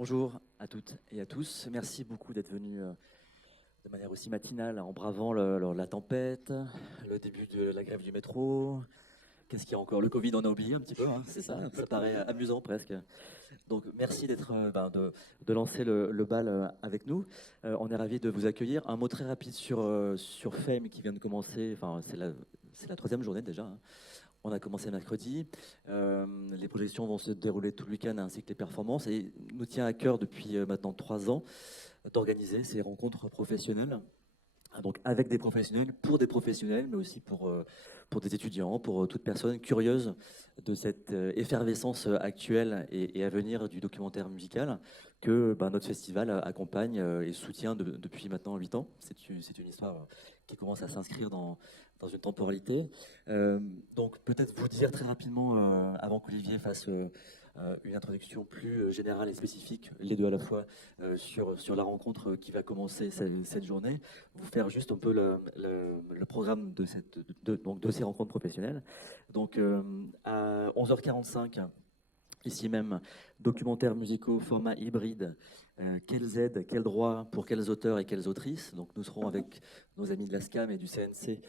Bonjour à toutes et à tous. Merci beaucoup d'être venus de manière aussi matinale en bravant la tempête, le début de la grève du métro. Qu'est-ce qu'il y a encore? Le Covid, on a oublié un petit peu, hein, c'est ça? Ça paraît amusant presque. Donc merci de lancer le bal avec nous. On est ravis de vous accueillir. Un mot très rapide sur Fame qui vient de commencer. Enfin, c'est la troisième journée déjà, hein. On a commencé mercredi. Les projections vont se dérouler tout le week-end ainsi que les performances. Et il nous tient à cœur depuis maintenant 3 ans d'organiser ces rencontres professionnelles. Donc avec des professionnels, pour des professionnels, mais aussi pour des étudiants, pour toute personne curieuse de cette effervescence actuelle et à venir du documentaire musical que notre festival accompagne et soutient depuis maintenant 8 ans. C'est une histoire qui commence à s'inscrire dans une temporalité. Donc peut-être vous dire très rapidement, avant qu'Olivier fasse une introduction plus générale et spécifique, les deux à la fois, sur la rencontre qui va commencer cette journée, vous faire juste un peu le programme donc de ces rencontres professionnelles. Donc à 11h45, ici même, documentaires musicaux, format hybride, quelles aides, quels droits pour quels auteurs et quelles autrices. Donc nous serons avec nos amis de la SCAM et du CNC,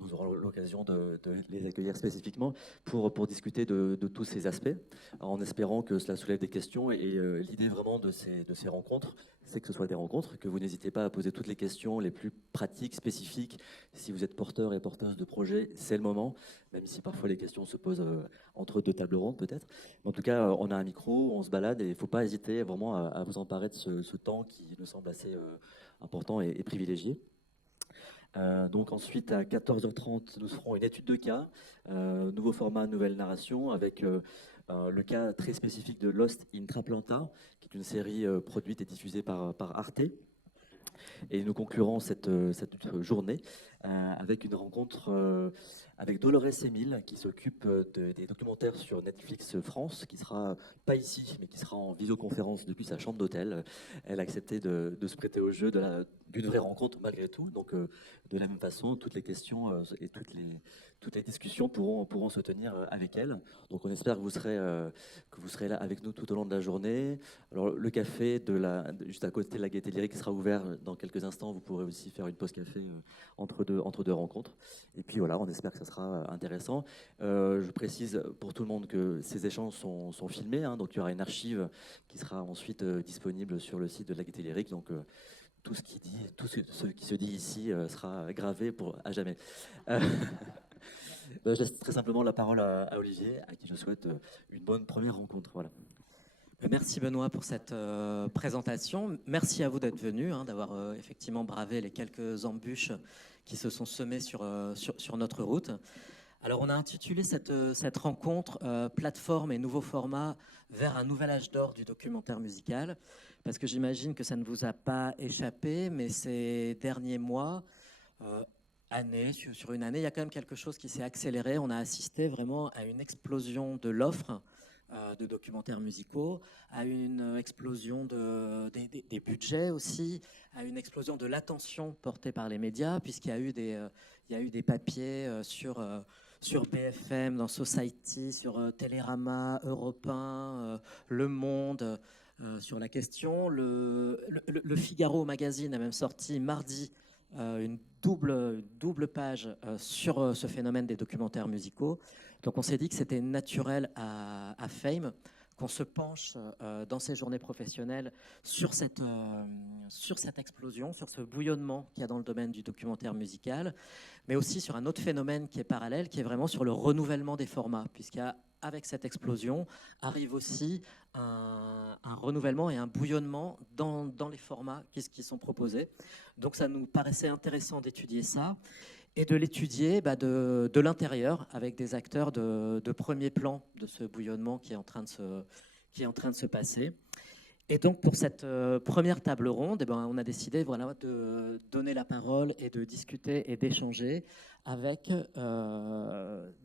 nous aurons l'occasion de les accueillir spécifiquement pour discuter de tous ces aspects, en espérant que cela soulève des questions. Et l'idée vraiment de ces rencontres, c'est que ce soit des rencontres, que vous n'hésitez pas à poser toutes les questions les plus pratiques, spécifiques. Si vous êtes porteur et porteuse de projet, c'est le moment, même si parfois les questions se posent entre deux tables rondes peut-être. En tout cas, on a un micro, on se balade et il ne faut pas hésiter vraiment à vous emparer de ce temps qui nous semble assez important et privilégié. Donc ensuite, à 14h30, nous ferons une étude de cas, nouveau format, nouvelle narration, avec le cas très spécifique de Lost in Traplanta, qui est une série produite et diffusée par Arte. Et nous conclurons cette journée avec une rencontre avec Dolores Emile, qui s'occupe des documentaires sur Netflix France, qui sera pas ici, mais qui sera en visioconférence depuis sa chambre d'hôtel. Elle a accepté de se prêter au jeu d'une vraie rencontre malgré tout. Donc de la même façon, toutes les questions et toutes les discussions pourront se tenir avec elle. Donc on espère que vous serez là avec nous tout au long de la journée. Alors le café juste à côté de la Gaîté Lyrique sera ouvert dans quelques instants. Vous pourrez aussi faire une pause café entre deux rencontres. Et puis voilà, on espère que ça sera intéressant. Je précise pour tout le monde que ces échanges sont filmés, hein, donc il y aura une archive qui sera ensuite disponible sur le site de la Gaîté Lyrique. Donc tout ce qui se dit ici sera gravé à jamais. Je laisse très simplement la parole à Olivier, à qui je souhaite une bonne première rencontre. Voilà. Merci Benoît pour cette présentation. Merci à vous d'être venu, d'avoir effectivement bravé les quelques embûches qui se sont semées sur notre route. Alors on a intitulé cette rencontre plateforme et nouveau format vers un nouvel âge d'or du documentaire musical, parce que j'imagine que ça ne vous a pas échappé, mais ces derniers mois, sur une année, il y a quand même quelque chose qui s'est accéléré. On a assisté vraiment à une explosion de l'offre de documentaires musicaux, à une explosion des budgets aussi, à une explosion de l'attention portée par les médias, puisqu'il y a eu des papiers sur BFM, dans Society, sur Télérama, Europe 1, Le Monde, sur la question. Le Figaro magazine a même sorti mardi une double page sur ce phénomène des documentaires musicaux. Donc on s'est dit que c'était naturel à Fame qu'on se penche dans ces journées professionnelles sur cette explosion, sur ce bouillonnement qu'il y a dans le domaine du documentaire musical, mais aussi sur un autre phénomène qui est parallèle, qui est vraiment sur le renouvellement des formats, puisqu'avec cette explosion arrive aussi un renouvellement et un bouillonnement dans les formats qui sont proposés. Donc ça nous paraissait intéressant d'étudier ça et de l'étudier de l'intérieur avec des acteurs de premier plan de ce bouillonnement qui est en train de se passer. Et donc pour cette première table ronde, on a décidé de donner la parole et de discuter et d'échanger avec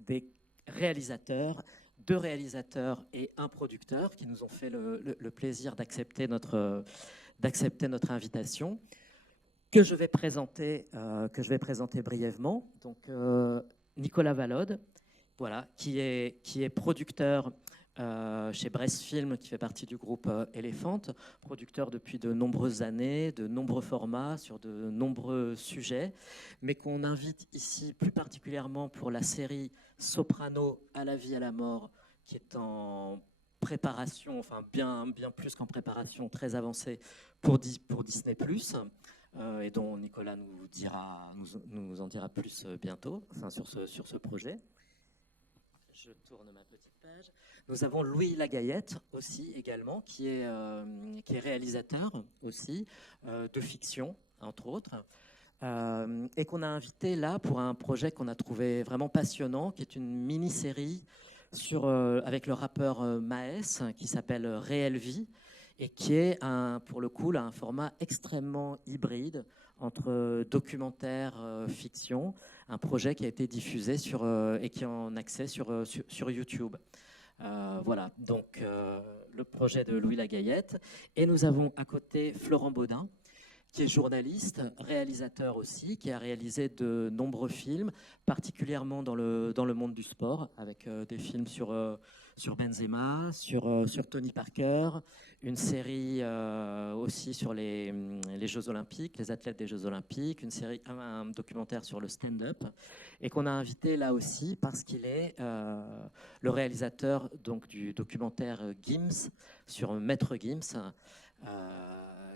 des réalisateurs, 2 réalisateurs et un producteur qui nous ont fait le plaisir d'accepter notre invitation, que je vais présenter brièvement. Donc Nicolas Valode, voilà, qui est producteur chez Brest Film, qui fait partie du groupe Elephant, producteur depuis de nombreuses années, de nombreux formats, sur de nombreux sujets, mais qu'on invite ici plus particulièrement pour la série Soprano à la vie, à la mort, qui est en préparation, enfin bien plus qu'en préparation, très avancée pour Disney+, et dont Nicolas nous en dira plus bientôt, enfin sur ce projet. Je tourne ma petite page. Nous avons Louis Lagayette aussi également, qui est réalisateur aussi de fiction, entre autres, et qu'on a invité là pour un projet qu'on a trouvé vraiment passionnant, qui est une mini-série avec le rappeur Maes, qui s'appelle Réelle Vie, et qui est pour le coup là, un format extrêmement hybride entre documentaire, fiction, un projet qui a été diffusé et qui est en accès sur YouTube. Voilà, donc le projet de Louis Lagayette. Et nous avons à côté Florent Baudin, qui est journaliste, réalisateur aussi, qui a réalisé de nombreux films, particulièrement dans le monde du sport, avec des films sur Benzema, sur Tony Parker, une série aussi sur les Jeux Olympiques, les athlètes des Jeux Olympiques, un documentaire sur le stand-up, et qu'on a invité là aussi parce qu'il est le réalisateur donc, du documentaire Gims sur Maître Gims,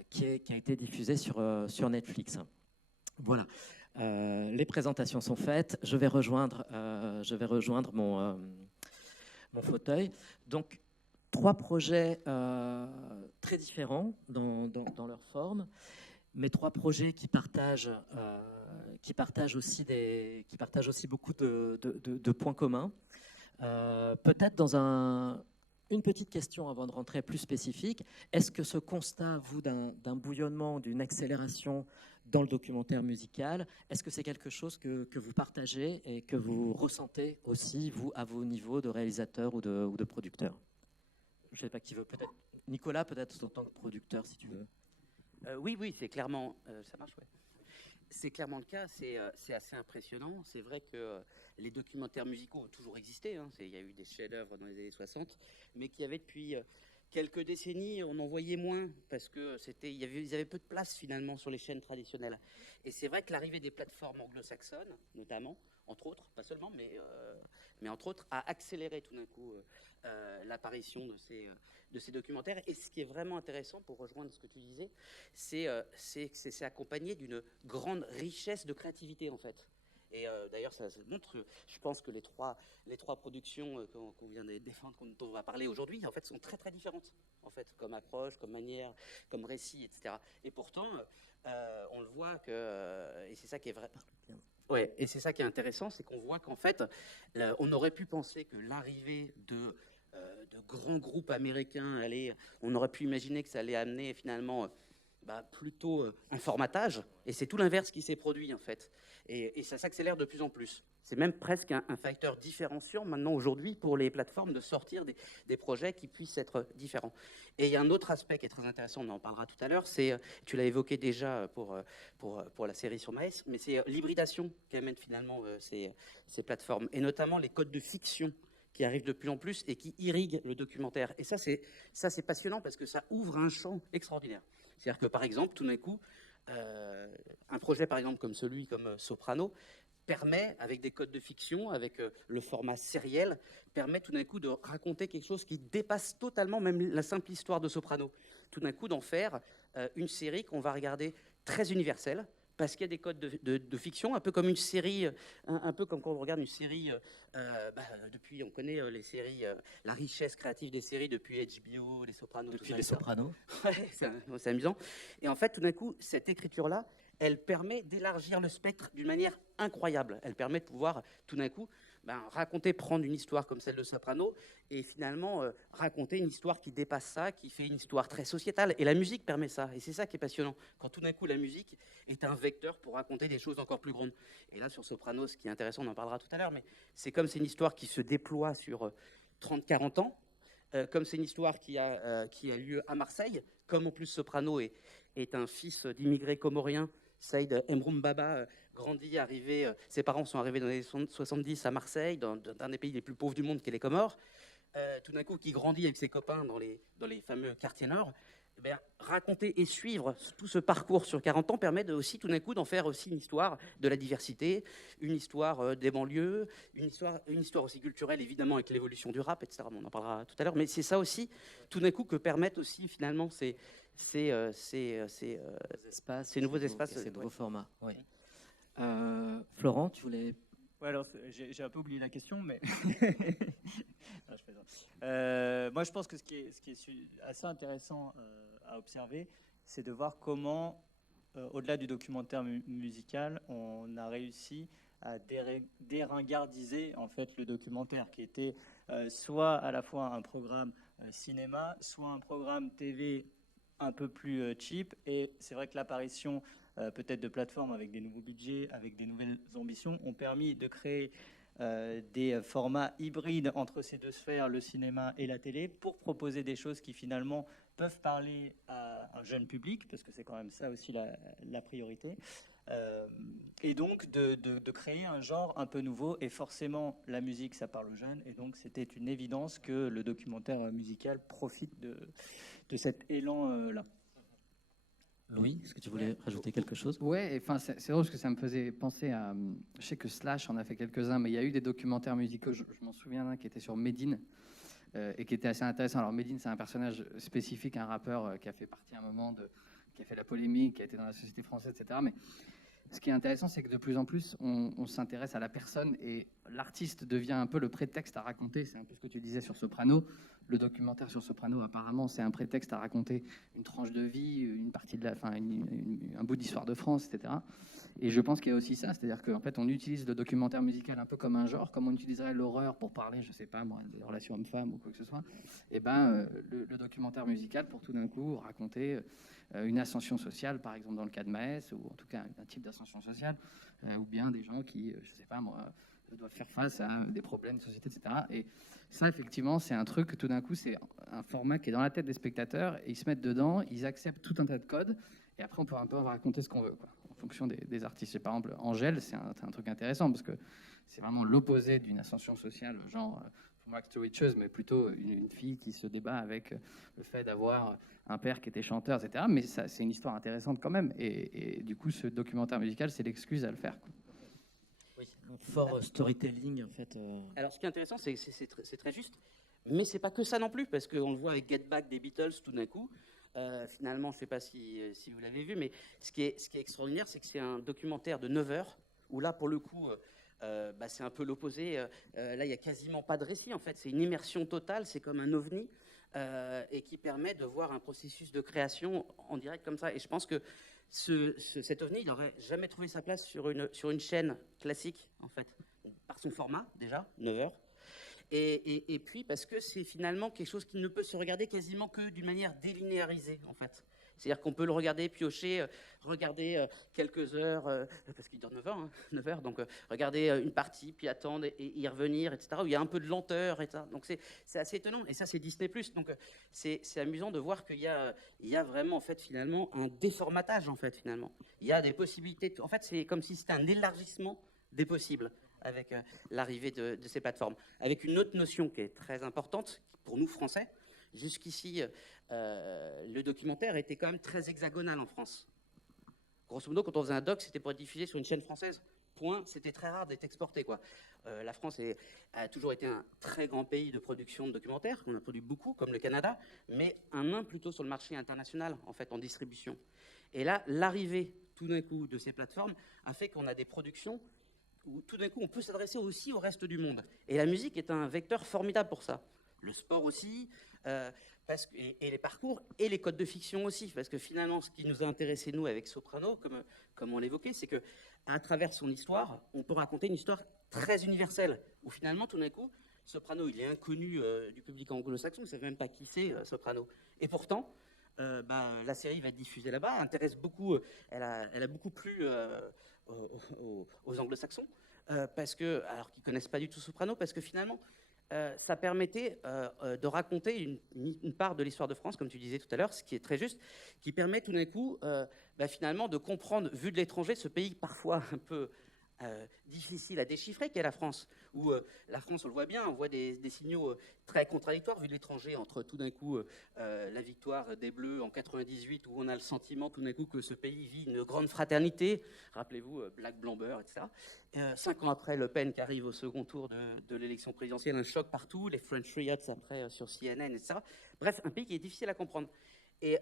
qui a été diffusé sur Netflix. Voilà. Les présentations sont faites. Je vais rejoindre mon fauteuil. Donc, 3 projets très différents dans leur forme, mais 3 projets qui partagent aussi beaucoup de points communs. Peut-être dans une petite question avant de rentrer plus spécifique. Est-ce que ce constat, vous, d'un bouillonnement, d'une accélération dans le documentaire musical, est-ce que c'est quelque chose que vous partagez et que vous ressentez aussi, vous, à vos niveaux de réalisateur ou de producteur? Je ne sais pas qui veut, peut-être Nicolas, peut-être en tant que producteur, si tu veux. Oui, c'est clairement... ça marche, ouais. C'est clairement le cas, c'est assez impressionnant. C'est vrai que les documentaires musicaux ont toujours existé. Hein. Il y a eu des chefs-d'œuvre dans les années 60, mais qu'il y avait depuis quelques décennies, on en voyait moins parce que ils avaient peu de place finalement sur les chaînes traditionnelles. Et c'est vrai que l'arrivée des plateformes anglo-saxonnes, notamment, entre autres, pas seulement, mais entre autres, a accéléré tout d'un coup l'apparition de ces documentaires. Et ce qui est vraiment intéressant, pour rejoindre ce que tu disais, c'est que c'est accompagné d'une grande richesse de créativité, en fait. Et d'ailleurs, ça montre, je pense que les trois productions qu'on vient de défendre, dont on va parler aujourd'hui, en fait, sont très très différentes, en fait, comme approche, comme manière, comme récit, etc. Et pourtant, on le voit et c'est ça qui est vrai. Ouais, et c'est ça qui est intéressant, c'est qu'on voit qu'en fait, on aurait pu penser que l'arrivée de grands groupes américains on aurait pu imaginer que ça allait amener finalement plutôt un formatage, et c'est tout l'inverse qui s'est produit en fait. Et ça s'accélère de plus en plus. C'est même presque un facteur différenciant maintenant aujourd'hui pour les plateformes de sortir des projets qui puissent être différents. Et il y a un autre aspect qui est très intéressant, on en parlera tout à l'heure, tu l'as évoqué déjà pour la série sur Maes, mais c'est l'hybridation qu'amènent finalement ces plateformes, et notamment les codes de fiction qui arrivent de plus en plus et qui irriguent le documentaire. Et ça, c'est passionnant parce que ça ouvre un champ extraordinaire. C'est-à-dire que, par exemple, tout d'un coup, un projet, par exemple, comme Soprano, permet, avec des codes de fiction, avec le format sériel, permet tout d'un coup de raconter quelque chose qui dépasse totalement même la simple histoire de Soprano. Tout d'un coup, d'en faire une série qu'on va regarder très universelle, parce qu'il y a des codes de fiction, un peu comme une série, un peu comme quand on regarde une série, depuis, on connaît les séries, la richesse créative des séries depuis HBO, Les Sopranos. Depuis Les Sopranos. Ouais, c'est amusant. Et en fait, tout d'un coup, cette écriture-là, elle permet d'élargir le spectre d'une manière incroyable. Elle permet de pouvoir, tout d'un coup, prendre une histoire comme celle de Soprano et finalement raconter une histoire qui dépasse ça, qui fait une histoire très sociétale. Et la musique permet ça. Et c'est ça qui est passionnant. Quand tout d'un coup, la musique est un vecteur pour raconter des choses encore plus grandes. Et là, sur Soprano, ce qui est intéressant, on en parlera tout à l'heure, mais c'est une histoire qui se déploie sur 30-40 ans, comme c'est une histoire qui a lieu à Marseille, comme en plus Soprano est un fils d'immigrés comoriens. Saïd Emroum Baba ses parents sont arrivés dans les années 70 à Marseille, dans un des pays les plus pauvres du monde, qui est les Comores. tout d'un coup qui grandit avec ses copains dans les fameux quartiers nord, eh bien, raconter et suivre tout ce parcours sur 40 ans permet aussi tout d'un coup d'en faire aussi une histoire de la diversité, une histoire des banlieues, une histoire aussi culturelle évidemment avec l'évolution du rap, etc. On en parlera tout à l'heure, mais c'est ça aussi tout d'un coup que permettent aussi finalement ces nouveaux espaces, ces nouveaux formats. Oui. Florent, tu voulais... Ouais, alors j'ai un peu oublié la question, mais non, je plaisante. Moi, je pense que ce qui est assez intéressant à observer, c'est de voir comment, au-delà du documentaire musical, on a réussi à déringardiser en fait le documentaire, qui était soit à la fois un programme cinéma, soit un programme TV un peu plus cheap. Et c'est vrai que l'apparition peut-être de plateformes avec des nouveaux budgets, avec des nouvelles ambitions, ont permis de créer des formats hybrides entre ces deux sphères, le cinéma et la télé, pour proposer des choses qui finalement peuvent parler à un jeune public, parce que c'est quand même ça aussi la priorité, et donc de créer un genre un peu nouveau. Et forcément, la musique, ça parle aux jeunes, et donc c'était une évidence que le documentaire musical profite de cet élan-là. Louis, est-ce que tu voulais rajouter quelque chose? Ouais, enfin c'est drôle parce que ça me faisait penser à. Je sais que Slash en a fait quelques-uns, mais il y a eu des documentaires musicaux. Je m'en souviens d'un qui était sur Medine et qui était assez intéressant. Alors Medine, c'est un personnage spécifique, un rappeur qui a fait partie à un moment qui a fait la polémique, qui a été dans la société française, etc. Mais ce qui est intéressant, c'est que de plus en plus, on s'intéresse à la personne et l'artiste devient un peu le prétexte à raconter. C'est un peu ce que tu disais sur Soprano. Le documentaire sur Soprano, apparemment, c'est un prétexte à raconter une tranche de vie, une partie de un bout d'histoire de France, etc. Et je pense qu'il y a aussi ça, c'est-à-dire qu'en fait, on utilise le documentaire musical un peu comme un genre, comme on utiliserait l'horreur pour parler, je sais pas moi, des relations hommes-femmes ou quoi que ce soit. Et le documentaire musical pour tout d'un coup raconter une ascension sociale, par exemple dans le cas de Maës, ou en tout cas un type d'ascension sociale, ou bien des gens qui, je sais pas moi, doivent faire face à des problèmes de société, etc. Et ça, effectivement, c'est un truc que tout d'un coup, c'est un format qui est dans la tête des spectateurs, et ils se mettent dedans, ils acceptent tout un tas de codes, et après on peut un peu raconter ce qu'on veut, quoi, en fonction des artistes. Et par exemple, Angèle, c'est un truc intéressant, parce que c'est vraiment l'opposé d'une ascension sociale, genre Max to Riches, mais plutôt une fille qui se débat avec le fait d'avoir un père qui était chanteur, etc. Mais ça, c'est une histoire intéressante quand même. Et du coup, ce documentaire musical, c'est l'excuse à le faire, quoi. Oui. Fort storytelling, en fait. Alors, ce qui est intéressant, c'est très juste, mais c'est pas que ça non plus, parce qu'on le voit avec Get Back des Beatles tout d'un coup. Finalement, je ne sais pas si vous l'avez vu, mais ce qui est extraordinaire, c'est que c'est un documentaire de 9 heures, où là, pour le coup, c'est un peu l'opposé. Là, il n'y a quasiment pas de récit, en fait. C'est une immersion totale, c'est comme un ovni, et qui permet de voir un processus de création en direct comme ça. Et je pense que cet ovni, il n'aurait jamais trouvé sa place sur une chaîne classique, en fait, par son format, déjà, 9 heures. Et puis parce que c'est finalement quelque chose qui ne peut se regarder quasiment que d'une manière délinéarisée, en fait. C'est-à-dire qu'on peut le regarder, piocher, regarder quelques heures, parce qu'il dure 9 heures, hein, 9 heures, donc regarder une partie, puis attendre et y revenir, etc., où il y a un peu de lenteur, etc. Donc c'est assez étonnant, et ça c'est Disney+. Donc c'est amusant de voir qu'il y a vraiment, en fait, finalement, un déformatage, en fait, finalement. Il y a des possibilités, en fait, c'est comme si c'était un élargissement des possibles avec l'arrivée de ces plateformes. Avec une autre notion qui est très importante, pour nous Français. Jusqu'ici, le documentaire était quand même très hexagonal en France. Grosso modo, quand on faisait un doc, c'était pour être diffusé sur une chaîne française. Point. C'était très rare d'être exporté, quoi. La France a toujours été un très grand pays de production de documentaires. On a produit beaucoup, comme le Canada, mais un nain plutôt sur le marché international, en fait, en distribution. Et là, l'arrivée, tout d'un coup, de ces plateformes a fait qu'on a des productions où tout d'un coup, on peut s'adresser aussi au reste du monde. Et la musique est un vecteur formidable pour ça. Le sport aussi, et les parcours, et les codes de fiction aussi. Parce que finalement, ce qui nous a intéressé, nous, avec Soprano, comme on l'évoquait, c'est qu'à travers son histoire, on peut raconter une histoire très universelle, où finalement, tout d'un coup, Soprano, il est inconnu du public anglo-saxon, on ne sait même pas qui c'est, Soprano. Et pourtant, la série va être diffusée là-bas, intéresse beaucoup, elle a beaucoup plu aux anglo-saxons, alors qu'ils ne connaissent pas du tout Soprano, parce que finalement, ça permettait de raconter une part de l'histoire de France, comme tu disais tout à l'heure, ce qui est très juste, qui permet tout d'un coup, finalement, de comprendre, vu de l'étranger, ce pays parfois difficile à déchiffrer qu'est la France, où la France, on le voit bien, on voit des signaux très contradictoires vu de l'étranger, entre tout d'un coup la victoire des Bleus en 98, où on a le sentiment tout d'un coup que ce pays vit une grande fraternité, rappelez-vous Black Blamber, etc. 5 ans après, Le Pen qui arrive au second tour de l'élection présidentielle, un choc partout, les French Riots après sur CNN, etc. Bref, un pays qui est difficile à comprendre. Et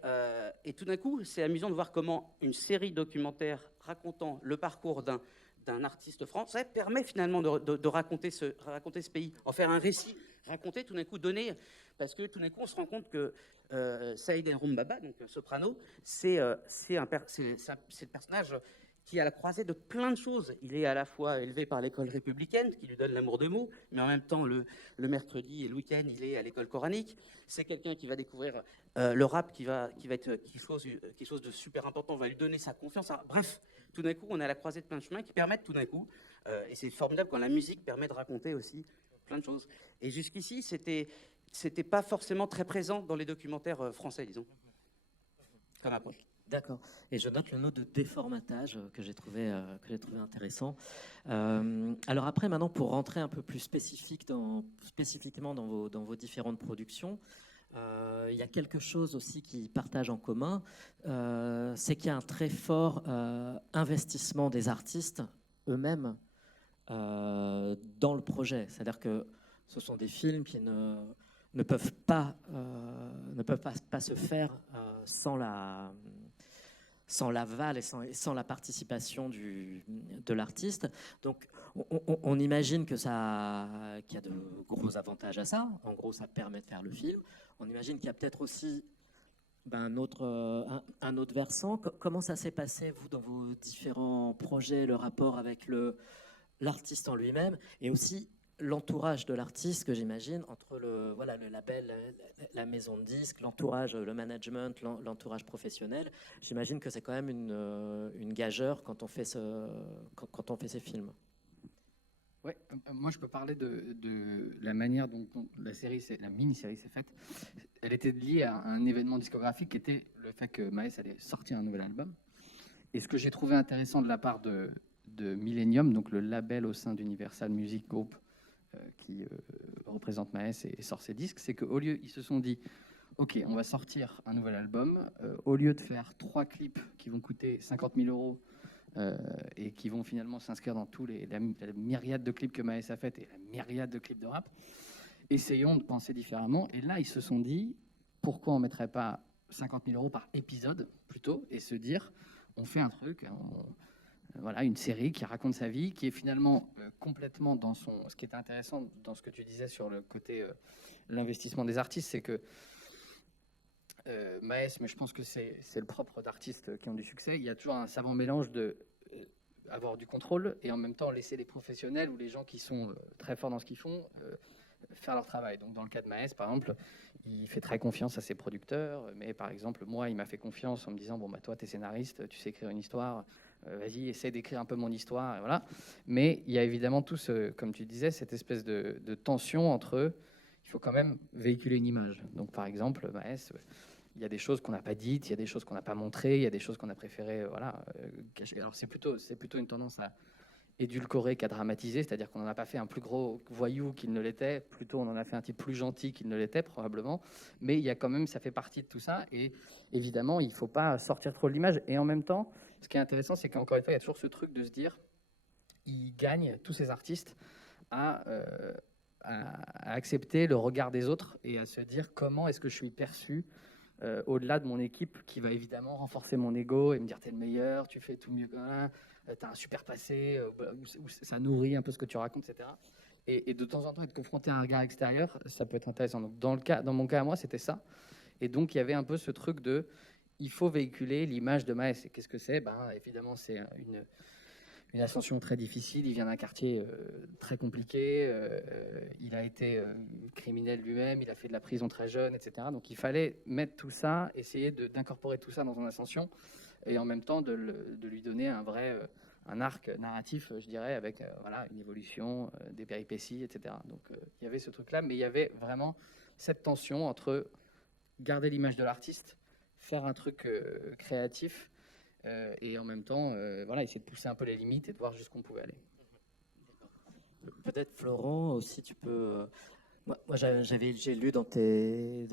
tout d'un coup, c'est amusant de voir comment une série documentaire racontant le parcours d'un artiste français permet finalement de raconter ce pays, en faire un récit, raconter tout d'un coup, donner, parce que tout d'un coup on se rend compte que Saïd El Roumbaba, donc soprano, c'est le personnage qui est à la croisée de plein de choses. Il est à la fois élevé par l'école républicaine, qui lui donne l'amour des mots, mais en même temps, le mercredi et le week-end, il est à l'école coranique. C'est quelqu'un qui va découvrir le rap, qui va être quelque chose de super important, va lui donner sa confiance. Bref, tout d'un coup, on est à la croisée de plein de chemins qui permettent tout d'un coup, et c'est formidable quand la musique permet de raconter aussi plein de choses. Et jusqu'ici, c'était pas forcément très présent dans les documentaires français, disons, comme approche. D'accord. Et je note le mot de déformatage que j'ai trouvé intéressant. Alors après, maintenant, pour rentrer un peu plus spécifiquement dans vos différentes productions, il y a quelque chose aussi qui partagent en commun, c'est qu'il y a un très fort investissement des artistes eux-mêmes dans le projet. C'est-à-dire que ce sont des films qui ne peuvent pas se faire sans l'aval et sans la participation de l'artiste. Donc, on imagine qu'il y a de gros avantages à ça. En gros, ça permet de faire le film. On imagine qu'il y a peut-être aussi un autre versant. Comment ça s'est passé, vous, dans vos différents projets, le rapport avec l'artiste en lui-même, et aussi l'entourage de l'artiste, que j'imagine, entre le label, la maison de disques, l'entourage, le management, l'entourage professionnel. J'imagine que c'est quand même une gageure quand on fait ces films. Ouais, moi je peux parler de la manière dont la mini-série s'est faite. Elle était liée à un événement discographique qui était le fait que Maes allait sortir un nouvel album. Et ce que j'ai trouvé intéressant de la part de Millennium, donc le label au sein d'Universal Music Group, qui représente Maes et sort ses disques, c'est qu'au lieu, ils se sont dit, ok, on va sortir un nouvel album, au lieu de faire 3 clips qui vont coûter 50 000 euros et qui vont finalement s'inscrire dans la myriade de clips que Maes a fait et la myriade de clips de rap, essayons de penser différemment. Et là, ils se sont dit, pourquoi on ne mettrait pas 50 000 euros par épisode plutôt, et se dire, on fait un truc, voilà, une série qui raconte sa vie, qui est finalement complètement dans son... Ce qui est intéressant dans ce que tu disais sur le côté l'investissement des artistes, c'est que Maes, mais je pense que c'est le propre d'artistes qui ont du succès, il y a toujours un savant mélange de avoir du contrôle et en même temps laisser les professionnels ou les gens qui sont très forts dans ce qu'ils font faire leur travail. Donc dans le cas de Maes, par exemple, il fait très confiance à ses producteurs, mais par exemple, moi, il m'a fait confiance en me disant, bon, bah, toi, t'es scénariste, tu sais écrire une histoire, vas-y, essaie d'écrire un peu mon histoire, et voilà. Mais il y a évidemment tout comme tu disais, cette espèce de tension entre eux. Il faut quand même véhiculer une image. Donc par exemple, Maes, il y a des choses qu'on n'a pas dites, il y a des choses qu'on n'a pas montrées, il y a des choses qu'on a préféré cacher. Alors c'est plutôt une tendance à édulcorer qu'à dramatiser, c'est-à-dire qu'on n'en a pas fait un plus gros voyou qu'il ne l'était, plutôt on en a fait un type plus gentil qu'il ne l'était probablement, mais il y a quand même, ça fait partie de tout ça, et évidemment il ne faut pas sortir trop de l'image, et en même temps, ce qui est intéressant, c'est qu'encore une fois, il y a toujours ce truc de se dire, ils gagnent, tous ces artistes, à accepter le regard des autres, et à se dire comment est-ce que je suis perçu au-delà de mon équipe, qui va évidemment renforcer mon ego et me dire t'es le meilleur, tu fais tout mieux que là, t'as un super passé, où ça nourrit un peu ce que tu racontes, etc. Et de temps en temps, être confronté à un regard extérieur, ça peut être intéressant. Donc, dans mon cas à moi, c'était ça. Et donc, il y avait un peu ce truc de, il faut véhiculer l'image de Maes. Et qu'est-ce que c'est ? Évidemment, c'est une ascension très difficile. Il vient d'un quartier très compliqué. Il a été criminel lui-même. Il a fait de la prison très jeune, etc. Donc, il fallait mettre tout ça, essayer d'incorporer tout ça dans son ascension et en même temps de lui donner un arc narratif, je dirais, avec une évolution, des péripéties, etc. Donc, il y avait ce truc-là, mais il y avait vraiment cette tension entre garder l'image de l'artiste, faire un truc créatif, et en même temps, voilà, essayer de pousser un peu les limites et de voir jusqu'où on pouvait aller. Peut-être Florent aussi, tu peux. Moi, j'ai lu dans tes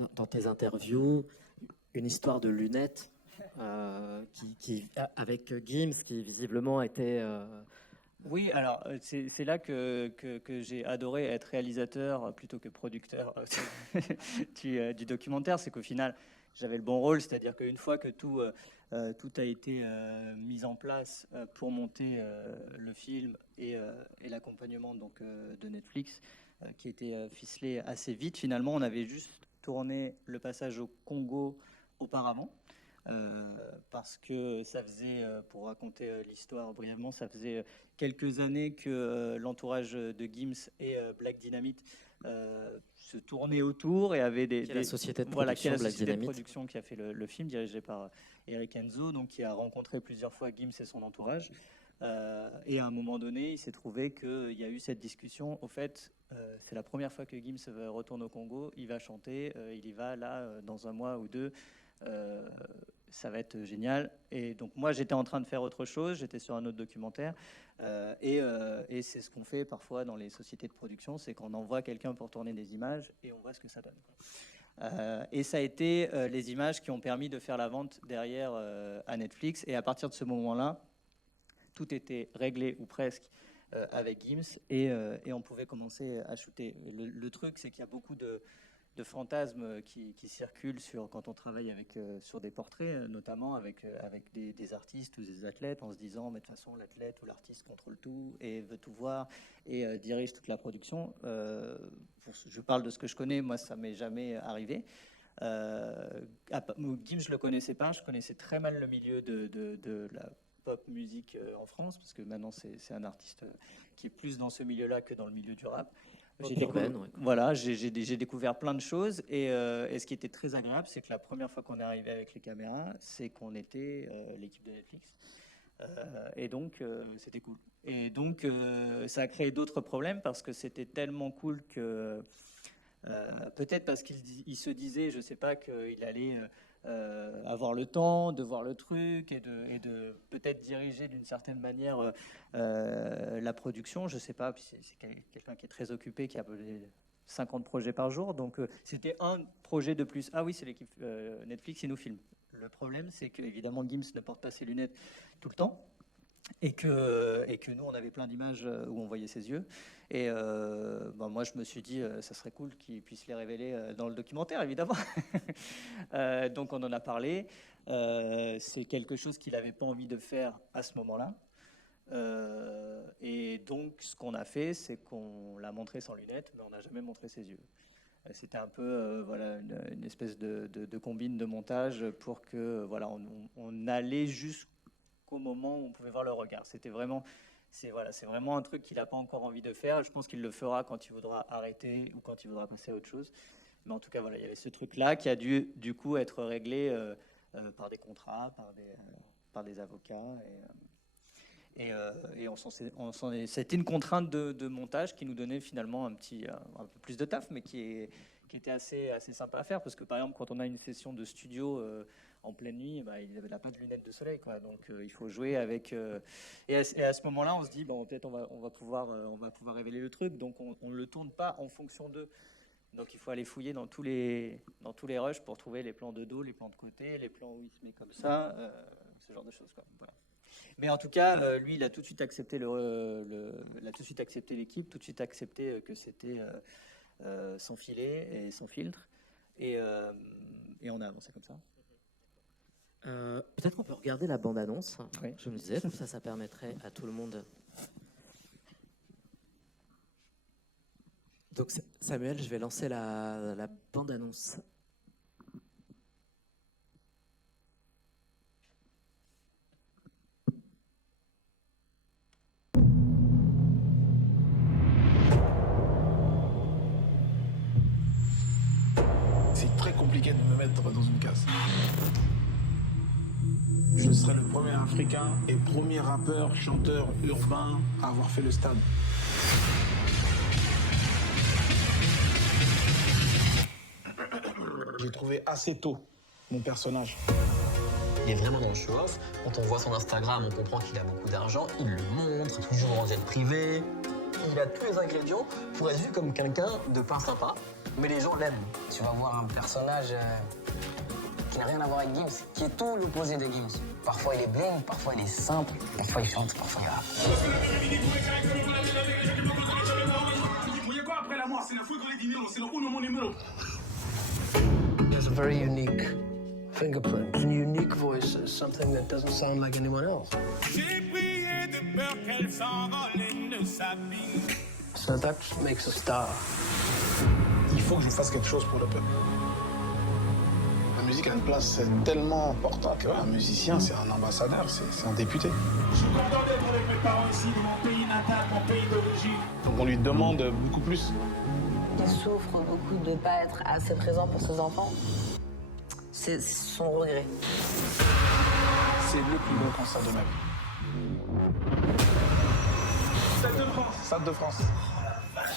interviews une histoire de lunettes avec Gims qui visiblement était. Oui, alors c'est là que j'ai adoré être réalisateur plutôt que producteur du documentaire. C'est qu'au final, j'avais le bon rôle, c'est-à-dire qu'une fois que tout a été mis en place pour monter le film et l'accompagnement donc de Netflix, qui était ficelé assez vite, finalement, on avait juste tourné le passage au Congo auparavant. Parce que ça faisait, pour raconter l'histoire brièvement, ça faisait quelques années que l'entourage de Gims et Black Dynamite se tournaient autour et avaient Qui est la société de voilà, production qui est la Black société de Dynamite. production qui a fait le film, dirigé par Eric Enzo, donc qui a rencontré plusieurs fois Gims et son entourage. Et à un moment donné, il s'est trouvé qu'il y a eu cette discussion. Au fait, c'est la première fois que Gims retourne au Congo. Il va chanter, il y va là dans un mois ou deux. Ça va être génial. Et donc moi, j'étais en train de faire autre chose. J'étais sur un autre documentaire. Et c'est ce qu'on fait parfois dans les sociétés de production, c'est qu'on envoie quelqu'un pour tourner des images et on voit ce que ça donne. Et ça a été les images qui ont permis de faire la vente derrière à Netflix. Et à partir de ce moment-là, tout était réglé ou presque avec Gims et on pouvait commencer à shooter. Le truc, c'est qu'il y a beaucoup de fantasmes qui circulent quand on travaille sur des portraits, notamment avec des artistes ou des athlètes, en se disant, mais de toute façon, l'athlète ou l'artiste contrôle tout et veut tout voir et dirige toute la production. Je parle de ce que je connais, moi, ça m'est jamais arrivé. Gims, je le connaissais pas, je connaissais très mal le milieu de la pop musique en France, parce que maintenant, c'est un artiste qui est plus dans ce milieu-là que dans le milieu du rap. Voilà, j'ai découvert plein de choses et ce qui était très agréable, c'est que la première fois qu'on est arrivé avec les caméras, c'est qu'on était l'équipe de Netflix et donc c'était cool. Et donc ça a créé d'autres problèmes parce que c'était tellement cool que peut-être parce qu'il se disait, je sais pas, qu'il allait avoir le temps de voir le truc et de peut-être diriger d'une certaine manière la production, je sais pas, puis c'est quelqu'un qui est très occupé, qui a 50 projets par jour, donc c'était un projet de plus. Ah oui, c'est l'équipe Netflix, ils nous filment. Le problème, c'est que évidemment Gims ne porte pas ses lunettes tout le temps, et que nous, on avait plein d'images où on voyait ses yeux. Et moi, je me suis dit, ça serait cool qu'il puisse les révéler dans le documentaire, évidemment. Donc, on en a parlé. C'est quelque chose qu'il n'avait pas envie de faire à ce moment-là. Et donc, ce qu'on a fait, c'est qu'on l'a montré sans lunettes, mais on n'a jamais montré ses yeux. C'était un peu voilà, une espèce de combine de montage pour que voilà, on allait jusqu'au moment où on pouvait voir le regard. C'est vraiment un truc qu'il n'a pas encore envie de faire. Je pense qu'il le fera quand il voudra arrêter ou quand il voudra passer à autre chose. Mais en tout cas, voilà, il y avait ce truc-là qui a dû du coup être réglé par des contrats, par des avocats. Et c'était une contrainte de montage qui nous donnait finalement un peu plus de taf, mais qui était assez sympa à faire, parce que par exemple, quand on a une session de studio en pleine nuit, il n'a pas de lunettes de soleil, quoi. Donc il faut jouer avec. Et à ce moment-là, on se dit bon, peut-être on va pouvoir révéler le truc. Donc on ne le tourne pas en fonction d'eux. Donc il faut aller fouiller dans tous les rushs pour trouver les plans de dos, les plans de côté, les plans où il se met comme ça, ce genre de choses, quoi. Voilà. Mais en tout cas, lui, il a tout de suite accepté l'équipe, tout de suite accepté que c'était sans filet et sans filtre, et on a avancé comme ça. Peut-être qu'on peut regarder la bande-annonce. Oui. Je me disais, comme ça permettrait à tout le monde. Donc Samuel, je vais lancer la bande-annonce. C'est très compliqué de me mettre dans une case. Je serai le premier Africain et premier rappeur, chanteur urbain à avoir fait le stade. J'ai trouvé assez tôt mon personnage. Il est vraiment dans le show-off. Quand on voit son Instagram, on comprend qu'il a beaucoup d'argent. Il le montre, toujours en jet privé. Il a tous les ingrédients pour être vu comme quelqu'un de pas sympa, mais les gens l'aiment. Tu vas voir un personnage qui n'a rien à voir avec Gims, qui est tout l'opposé de Gims. Parfois il est bling, parfois il est simple, parfois il chante, parfois il rappe. He has a very unique fingerprint, and unique voice is something that doesn't sound like anyone else. So that makes a star. Il faut que je fasse quelque chose pour le peuple. La musique a une place tellement importante qu'un musicien, c'est un ambassadeur, c'est un député. Je suis content d'être avec mes parents ici, de mon pays natal, mon pays d'origine. Donc on lui demande beaucoup plus. Il souffre beaucoup de ne pas être assez présent pour ses enfants. C'est son regret. C'est le plus bon concert de ma vie. Stade de France. Stade de France.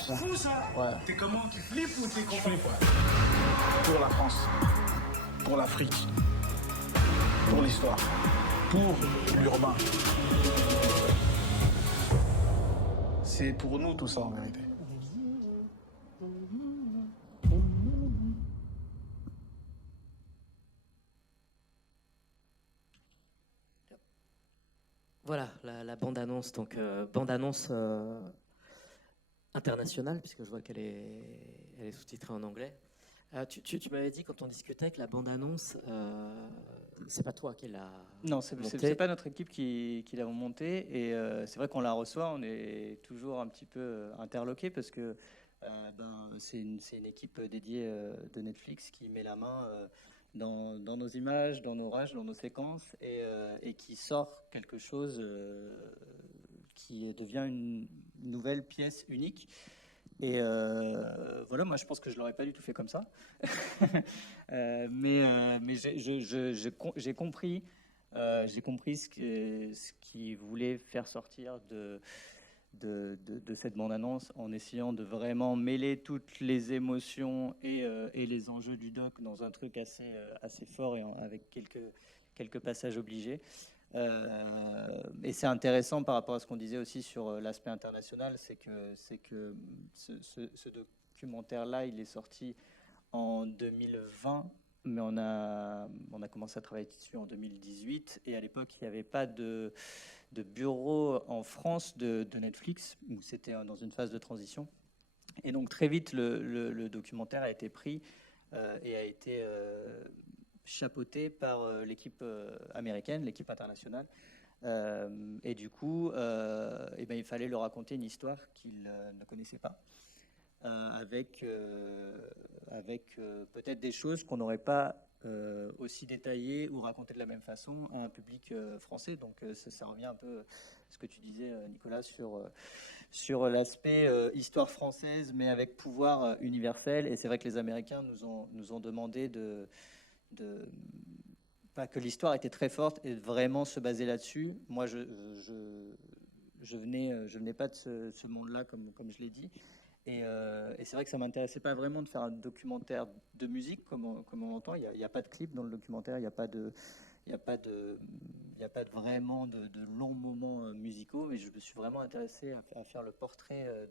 C'est fou ça. Ouais. T'es comment? Tu flippes ou t'es content? Flippe, ouais. Pour la France, pour l'Afrique, pour l'histoire, pour l'urbain. C'est pour nous tout ça en vérité. Voilà, la bande-annonce, donc bande-annonce internationale, puisque je vois qu'elle est sous-titrée en anglais. Tu m'avais dit quand on discutait que la bande-annonce, c'est pas toi qui l'a Non, c'est pas notre équipe qui l'a montée. Et c'est vrai qu'on la reçoit, on est toujours un petit peu interloqué parce que c'est une équipe dédiée de Netflix qui met la main dans nos images, dans nos rushs, dans nos séquences et qui sort quelque chose qui devient une nouvelle pièce unique. Et voilà, moi je pense que je l'aurais pas du tout fait comme ça, mais j'ai compris ce qu'il voulait faire sortir de cette bande-annonce en essayant de vraiment mêler toutes les émotions et les enjeux du doc dans un truc assez fort et avec quelques passages obligés. Et c'est intéressant par rapport à ce qu'on disait aussi sur l'aspect international, c'est que ce documentaire-là, il est sorti en 2020, mais on a commencé à travailler dessus en 2018, et à l'époque, il n'y avait pas de bureau en France de Netflix, où c'était dans une phase de transition. Et donc très vite, le documentaire a été pris et a été chapeauté par l'équipe américaine, l'équipe internationale. Et du coup, il fallait leur raconter une histoire qu'ils ne connaissaient pas, avec peut-être des choses qu'on n'aurait pas aussi détaillées ou racontées de la même façon à un public français. Donc ça revient un peu à ce que tu disais, Nicolas, sur l'aspect histoire française, mais avec pouvoir universel. Et c'est vrai que les Américains nous ont demandé pas que l'histoire était très forte et de vraiment se baser là-dessus. Moi, je venais pas de ce monde-là, comme je l'ai dit. Et c'est vrai que ça m'intéressait pas vraiment de faire un documentaire de musique comme on l'entend. Il n'y a pas de clip dans le documentaire, il n'y a pas vraiment de longs moments musicaux. Mais je me suis vraiment intéressé à faire le portrait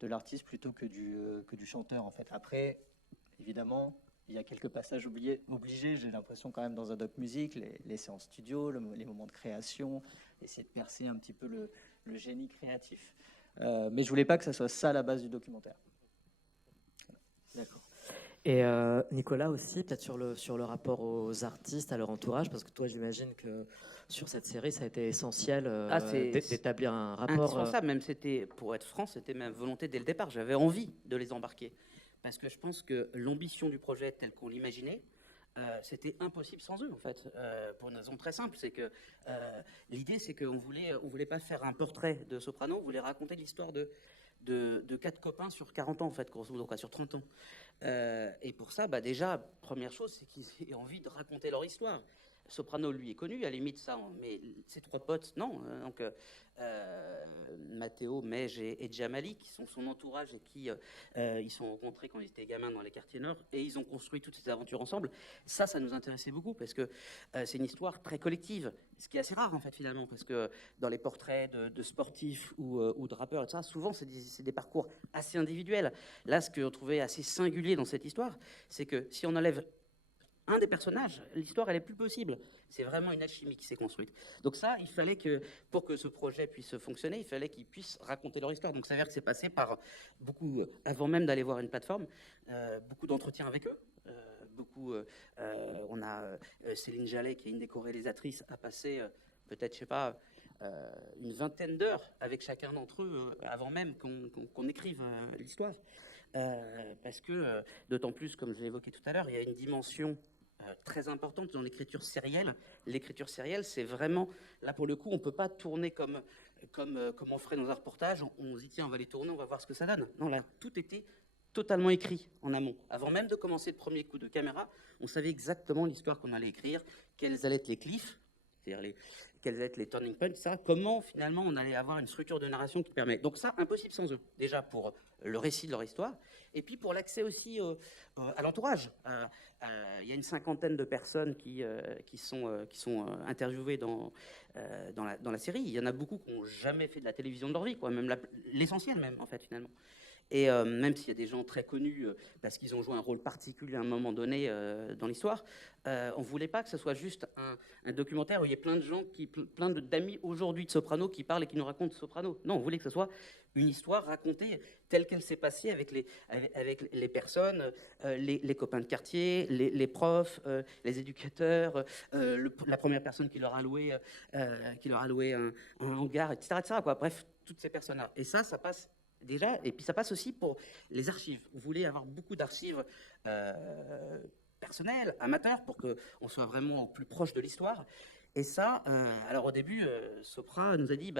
de l'artiste plutôt que du chanteur, en fait. Après, évidemment, il y a quelques passages obligés, j'ai l'impression quand même dans un doc musique, les séances studio, les moments de création, essayer de percer un petit peu le génie créatif. Mais je voulais pas que ça soit ça la base du documentaire. D'accord. Et Nicolas aussi, peut-être sur le rapport aux artistes, à leur entourage, parce que toi, j'imagine que sur cette série, ça a été essentiel d'établir un rapport. Indispensable, même pour être franc, c'était ma volonté dès le départ. J'avais envie de les embarquer. Parce que je pense que l'ambition du projet tel qu'on l'imaginait, c'était impossible sans eux, en fait. Pour une raison très simple, c'est que l'idée, c'est qu'on voulait pas faire un portrait de soprano, on voulait raconter l'histoire de 4 copains sur 40 ans, en fait, grosso modo, sur 30 ans. Et pour ça, déjà, première chose, c'est qu'ils aient envie de raconter leur histoire. Soprano, lui, est connu, à la limite ça, hein, mais ses trois potes, non. Donc, Matteo, Mej et Djamali, qui sont son entourage et qui ils se sont rencontrés quand ils étaient gamins dans les quartiers nord, et ils ont construit toutes ces aventures ensemble. Ça nous intéressait beaucoup, parce que c'est une histoire très collective, ce qui est assez rare, en fait, finalement, parce que dans les portraits de sportifs ou de rappeurs, etc., souvent, c'est des parcours assez individuels. Là, ce que je trouvais assez singulier dans cette histoire, c'est que si on enlève un des personnages, l'histoire, elle est plus possible. C'est vraiment une alchimie qui s'est construite. Donc ça, il fallait que, pour que ce projet puisse fonctionner, il fallait qu'ils puissent raconter leur histoire. Donc ça veut dire que c'est passé par beaucoup, avant même d'aller voir une plateforme, beaucoup d'entretiens avec eux. On a Céline Jallet, qui est une des co-réalisatrices, a passé peut-être, je sais pas, une vingtaine d'heures avec chacun d'entre eux avant même qu'on écrive l'histoire. Parce que, d'autant plus, comme je l'ai évoqué tout à l'heure, il y a une dimension très importante dans l'écriture sérielle. L'écriture sérielle, c'est vraiment, là pour le coup, on ne peut pas tourner comme on ferait dans un reportage, on se dit tiens, on va les tourner, on va voir ce que ça donne. Non, là, tout était totalement écrit en amont. Avant même de commencer le premier coup de caméra, on savait exactement l'histoire qu'on allait écrire, quels allaient être les cliffs, c'est-à-dire quels allaient être les turning points, ça, comment finalement on allait avoir une structure de narration qui permet. Donc ça, impossible sans eux. Déjà pour le récit de leur histoire, et puis pour l'accès aussi à l'entourage. Il y a une cinquantaine de personnes qui sont interviewées dans la série. Il y en a beaucoup qui n'ont jamais fait de la télévision de leur vie, quoi, même l'essentiel même, en fait, finalement. Et même s'il y a des gens très connus parce qu'ils ont joué un rôle particulier à un moment donné dans l'histoire, on ne voulait pas que ce soit juste un documentaire où il y ait plein de gens, plein d'amis aujourd'hui de Soprano qui parlent et qui nous racontent Soprano. Non, on voulait que ce soit une histoire racontée telle qu'elle s'est passée avec les personnes, les copains de quartier, les profs, les éducateurs, la première personne qui leur a loué un hangar, etc., etc., quoi. Bref, toutes ces personnes-là. Et ça passe déjà, et puis ça passe aussi pour les archives. Vous voulez avoir beaucoup d'archives personnelles, amateurs, pour qu'on soit vraiment au plus proche de l'histoire. Et ça, alors au début, Sopra nous a dit,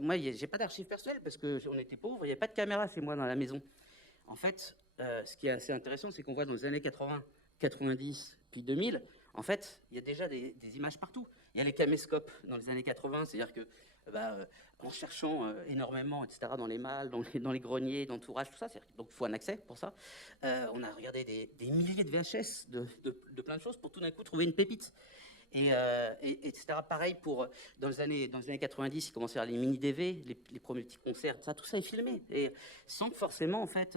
moi, j'ai pas d'archives personnelles parce qu'on était pauvres, il n'y avait pas de caméra chez moi dans la maison. En fait, ce qui est assez intéressant, c'est qu'on voit dans les années 80, 90, puis 2000, en fait, il y a déjà des images partout. Il y a les caméscopes dans les années 80, c'est-à-dire que en cherchant énormément, etc., dans les malles, dans les greniers, dans l'entourage, tout ça, donc il faut un accès pour ça. On a regardé des milliers de VHS de plein de choses pour tout d'un coup trouver une pépite. Et etc. Pareil dans les années 90, il commençait à avoir les mini-DV, les premiers petits concerts, tout ça est filmé. Et sans que forcément, en fait,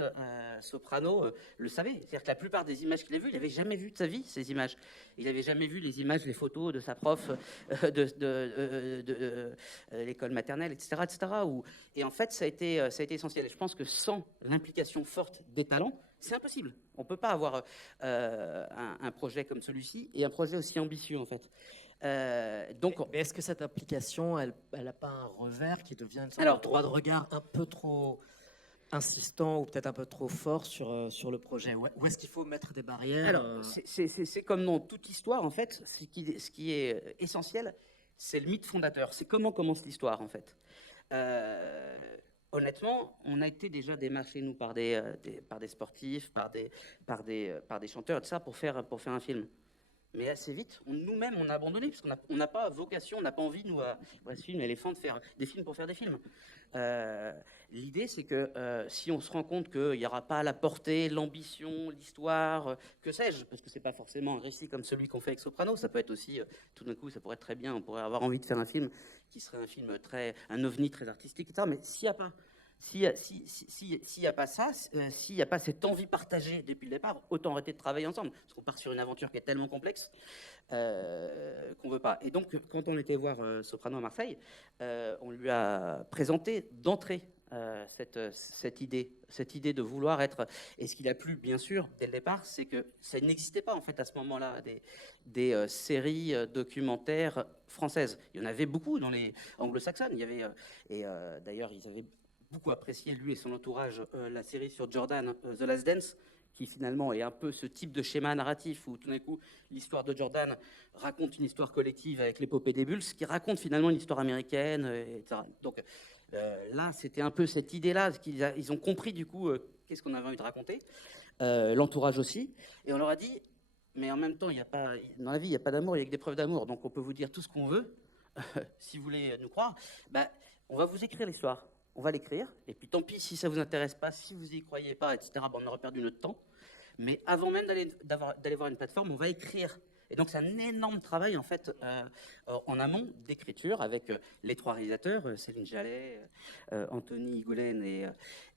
Soprano le savait. C'est-à-dire que la plupart des images qu'il a vues, il n'avait jamais vu de sa vie, ces images. Il n'avait jamais vu les images, les photos de sa prof de l'école maternelle, etc. Et en fait, ça a été essentiel. Et je pense que sans l'implication forte des talents, c'est impossible. On ne peut pas avoir un projet comme celui-ci et un projet aussi ambitieux, en fait. Mais est-ce que cette implication, elle n'a pas un revers qui devient une sorte de droit de regard un peu trop insistant ou peut-être un peu trop fort sur le projet? Ou est-ce qu'il faut mettre des barrières? Alors, c'est comme dans toute histoire, en fait, ce qui est essentiel, c'est le mythe fondateur. C'est comment commence l'histoire, en fait. Honnêtement, on a été déjà démarchés, nous, par des sportifs, par des chanteurs, tout ça, pour faire un film. Mais assez vite, nous-mêmes, on a abandonné, parce qu'on n'a pas vocation, on n'a pas envie, nous, à Brestfilm, Éléphant, de faire des films pour faire des films. L'idée, c'est que si on se rend compte qu'il n'y aura pas la portée, l'ambition, l'histoire, que sais-je, parce que c'est pas forcément un récit comme celui qu'on fait avec Soprano, ça peut être aussi, tout d'un coup, ça pourrait être très bien, on pourrait avoir envie de faire un film qui serait un ovni très artistique, etc. Mais s'il n'y a pas s'il n'y a pas ça, s'il n'y a pas cette envie partagée depuis le départ, autant arrêter de travailler ensemble, parce qu'on part sur une aventure qui est tellement complexe qu'on ne veut pas. Et donc, quand on était voir Soprano à Marseille, on lui a présenté d'entrée cette idée de vouloir être... Et ce qu'il a plu, bien sûr, dès le départ, c'est que ça n'existait pas, en fait, à ce moment-là, des séries documentaires françaises. Il y en avait beaucoup dans les anglo-saxonnes. D'ailleurs, ils avaient beaucoup apprécié, lui et son entourage, la série sur Jordan, The Last Dance, qui finalement est un peu ce type de schéma narratif où tout d'un coup l'histoire de Jordan raconte une histoire collective avec l'épopée des Bulls, qui raconte finalement une histoire américaine, etc. Donc là, c'était un peu cette idée-là, ils ont compris du coup qu'est-ce qu'on avait envie de raconter, l'entourage aussi, et on leur a dit, mais en même temps, il y a pas, dans la vie, il n'y a pas d'amour, il y a que des preuves d'amour. Donc on peut vous dire tout ce qu'on veut, si vous voulez nous croire. Bah, on va vous écrire l'histoire. On va l'écrire, et puis tant pis si ça vous intéresse pas, si vous y croyez pas, etc. Bah, on aura perdu notre temps. Mais avant même d'aller voir une plateforme, on va écrire. Et donc, c'est un énorme travail, en fait, en amont d'écriture avec les 3 réalisateurs, Céline Jallet, Anthony Goulen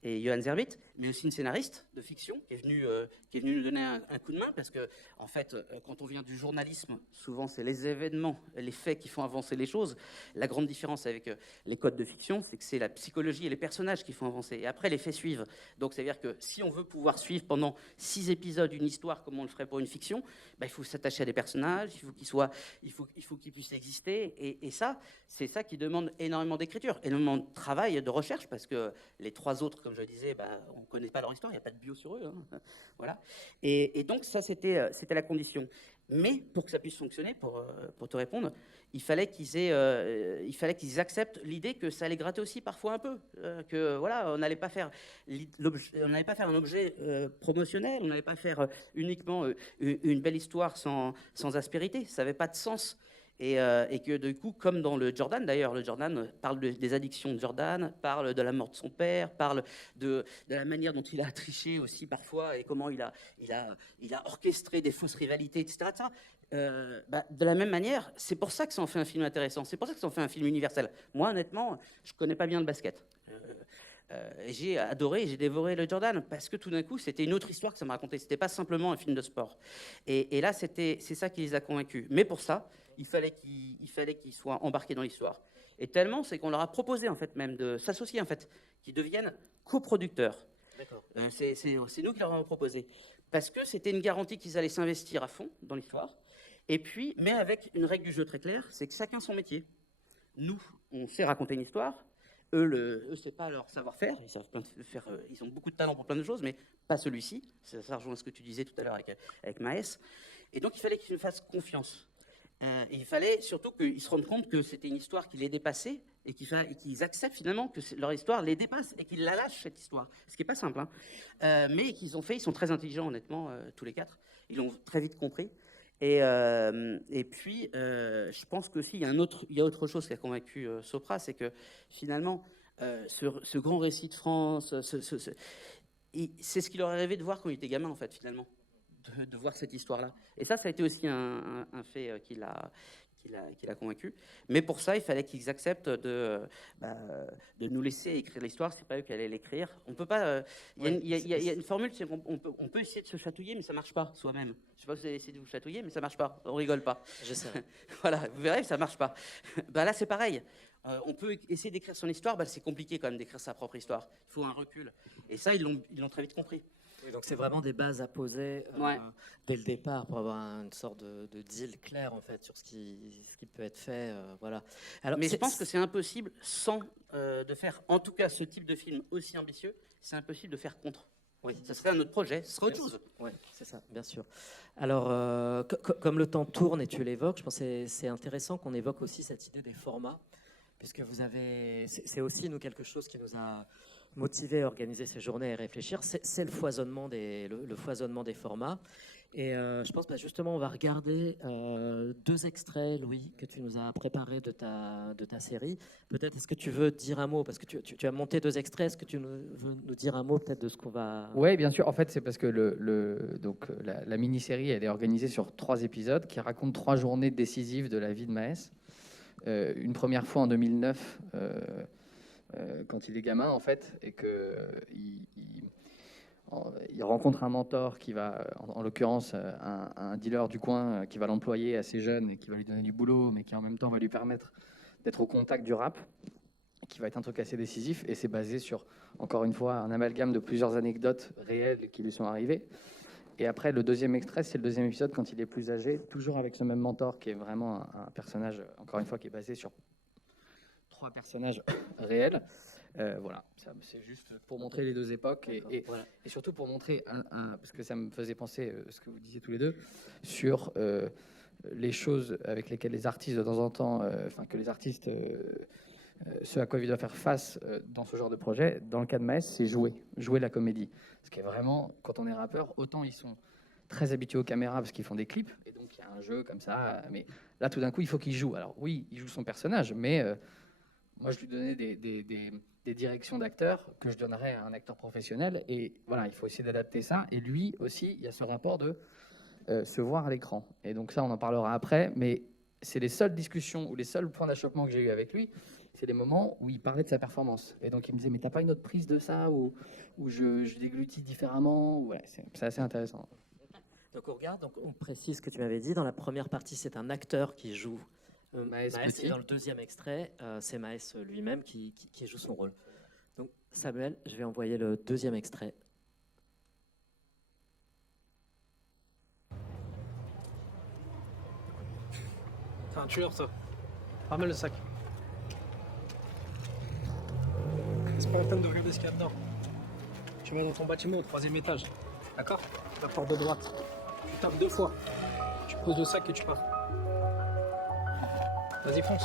et Johan Zerbit, mais aussi une scénariste de fiction qui est venue nous donner un coup de main parce que, en fait, quand on vient du journalisme, souvent, c'est les événements, les faits qui font avancer les choses. La grande différence avec les codes de fiction, c'est que c'est la psychologie et les personnages qui font avancer. Et après, les faits suivent. Donc, c'est-à-dire que si on veut pouvoir suivre pendant 6 épisodes une histoire comme on le ferait pour une fiction, bah, il faut s'attacher à des personnages, il faut qu'ils puissent exister, et ça, c'est ça qui demande énormément d'écriture, énormément de travail, de recherche, parce que les 3 autres, comme je disais, bah, on ne connaît pas leur histoire, il n'y a pas de bio sur eux, hein. Voilà. Et donc ça, c'était la condition. Mais pour que ça puisse fonctionner, pour te répondre, il fallait qu'ils acceptent l'idée que ça allait gratter aussi parfois un peu, que voilà, on n'allait pas faire un objet promotionnel, on n'allait pas faire uniquement une belle histoire sans aspérité, ça n'avait pas de sens. Et que du coup, comme dans le Jordan, d'ailleurs, le Jordan parle des addictions de Jordan, parle de la mort de son père, parle de la manière dont il a triché aussi parfois et comment il a orchestré des fausses rivalités, etc. Bah, de la même manière, c'est pour ça que ça en fait un film intéressant, c'est pour ça que ça en fait un film universel. Moi, honnêtement, je ne connais pas bien le basket. J'ai adoré, j'ai dévoré le Jordan parce que tout d'un coup, c'était une autre histoire que ça me racontait. C'était pas simplement un film de sport. Et là, c'est ça qui les a convaincus. Mais pour ça, il fallait qu'ils soient embarqués dans l'histoire. Et tellement, c'est qu'on leur a proposé en fait même de s'associer en fait, qu'ils deviennent coproducteurs. C'est nous qui leur avons proposé parce que c'était une garantie qu'ils allaient s'investir à fond dans l'histoire. Et puis, mais avec une règle du jeu très claire, c'est que chacun son métier. Nous, on sait raconter une histoire. Eux, c'est pas leur savoir-faire. Ils savent ils ont beaucoup de talent pour plein de choses, mais pas celui-ci. Ça rejoint ce que tu disais tout à l'heure avec Maës. Et donc, il fallait qu'ils nous fassent confiance. Et il fallait surtout qu'ils se rendent compte que c'était une histoire qui les dépassait et qu'ils acceptent finalement que leur histoire les dépasse et qu'ils la lâchent, cette histoire. Ce qui n'est pas simple, hein. Mais ils sont très intelligents, honnêtement, tous les 4. Ils l'ont très vite compris. Et puis, je pense qu'aussi, il y a autre chose qui a convaincu Sopra, c'est que finalement, ce grand récit de France, c'est ce qu'il aurait rêvé de voir quand il était gamin, en fait, finalement, de voir cette histoire-là. Et ça a été aussi un fait qui l'a convaincu. Mais pour ça, il fallait qu'ils acceptent de nous laisser écrire l'histoire. C'est pas eux qui allaient l'écrire. On peut pas. Il y a une formule, c'est qu'on peut essayer de se chatouiller, mais ça marche pas soi-même. Je sais pas si vous avez essayé de vous chatouiller, mais ça marche pas. On rigole pas. J'essaie. Voilà, vous verrez, ça marche pas. Bah là, c'est pareil. On peut essayer d'écrire son histoire, c'est compliqué quand même d'écrire sa propre histoire. Il faut un recul. Et ça, ils l'ont très vite compris. Oui, donc c'est vraiment des bases à poser dès le départ pour avoir une sorte de deal clair en fait sur ce qui peut être fait. Voilà. Alors, mais je pense que c'est impossible sans de faire, en tout cas, ce type de film aussi ambitieux, c'est impossible de faire contre. Oui, ça serait un autre projet, ce serait autre chose. Oui, c'est ça, bien sûr. Alors, comme le temps tourne et tu l'évoques, je pense que c'est intéressant qu'on évoque aussi cette idée des formats, puisque c'est aussi nous quelque chose qui nous a motivé à organiser ces journées et réfléchir, c'est le foisonnement des formats. Et je pense justement on va regarder 2 extraits, Louis, que tu nous as préparés de ta série. Peut-être est-ce que tu veux dire un mot, parce que tu as monté 2 extraits, est-ce que tu veux nous dire un mot peut-être de ce qu'on va... Oui, bien sûr. En fait, c'est parce que la mini-série, elle est organisée sur 3 épisodes qui racontent 3 journées décisives de la vie de Maës. Une première fois en 2009, quand il est gamin, en fait, et il rencontre un mentor qui va, en l'occurrence, un dealer du coin qui va l'employer assez jeune et qui va lui donner du boulot, mais qui en même temps va lui permettre d'être au contact du rap, qui va être un truc assez décisif. Et c'est basé sur, encore une fois, un amalgame de plusieurs anecdotes réelles qui lui sont arrivées. Et après, le 2e extrait, c'est le 2e épisode quand il est plus âgé, toujours avec ce même mentor qui est vraiment un personnage, encore une fois, qui est basé sur 3 personnages réels. Voilà, c'est juste pour montrer les 2 époques et surtout pour montrer, parce que ça me faisait penser ce que vous disiez tous les deux, sur les choses avec lesquelles les artistes de temps en temps, que les artistes, ce à quoi ils doivent faire face dans ce genre de projet. Dans le cas de Maës, c'est jouer la comédie. Ce qui est vraiment, quand on est rappeur, autant ils sont très habitués aux caméras parce qu'ils font des clips, et donc il y a un jeu comme ça, mais là tout d'un coup il faut qu'il joue. Alors oui, il joue son personnage, mais moi je lui donnais des directions d'acteurs que je donnerais à un acteur professionnel, et voilà, il faut essayer d'adapter ça, et lui aussi, il y a ce rapport de se voir à l'écran. Et donc ça on en parlera après, mais c'est les seules discussions ou les seuls points d'achoppement que j'ai eu avec lui, c'est les moments où il parlait de sa performance. Et donc il me disait, mais t'as pas une autre prise de ça, où je déglutis différemment, ou ouais, c'est assez intéressant. Donc on regarde, donc on précise ce que tu m'avais dit. Dans la première partie, c'est un acteur qui joue Maes Petit. et dans le deuxième extrait, c'est Maes lui-même qui joue son rôle. Donc Samuel, je vais envoyer le deuxième extrait. C'est un tueur, ça. Ramène le sac. C'est pas la peine de regarder ce qu'il y a dedans. Tu vas dans ton bâtiment au 3e étage. D'accord? La porte de droite. Tu tapes 2 fois. Tu poses le sac et tu pars. Vas-y, fonce.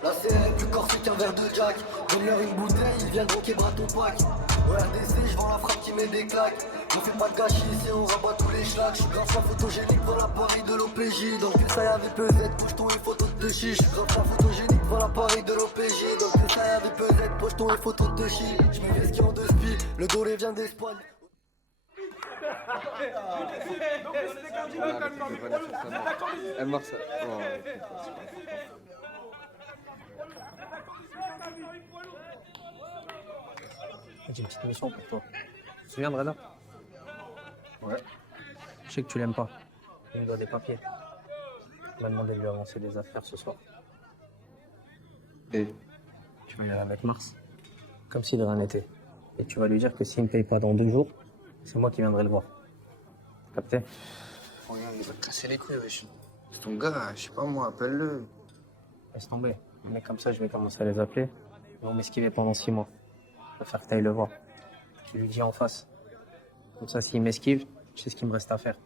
La CRM plus corset qu'un verre de Jack. Donne-leur une bouteille, ils viendront québra ton pack. Au RDC, je vends la frappe qui met des claques. On fait pas de gâchis ici, on rabat tous les schlacs. Je suis grave pas photogénique devant l'appareil de l'OPJ. Donc que ça y avait PZ, poche-ton et photo de chiche. Je suis grave pas photogénique devant l'appareil de l'OPJ. Donc que ça y avait PZ, poche-ton et photo de chiche. Je mets les skis en 2 spi, le doré vient d'Espagne. Elle marche ça. J'ai une petite mission pour toi. Tu te souviens de Reda? Ouais. Je sais que tu l'aimes pas. Il me doit des papiers. Il m'a demandé de lui avancer des affaires ce soir. Et Tu vas y aller avec Mars. Comme si de rien n'était. Et tu vas lui dire que s'il me paye pas dans 2 jours, c'est moi qui viendrai le voir. Capté? regarde, il va te casser les couilles, wesh. C'est ton gars, je sais pas moi, appelle-le. Laisse tomber. Mais comme ça, je vais commencer à les appeler. Ils vont m'esquiver pendant 6 mois. Je vais faire que t'ailles le voir. Tu lui dis en face. Comme ça, s'il m'esquive, je sais ce qu'il me reste à faire.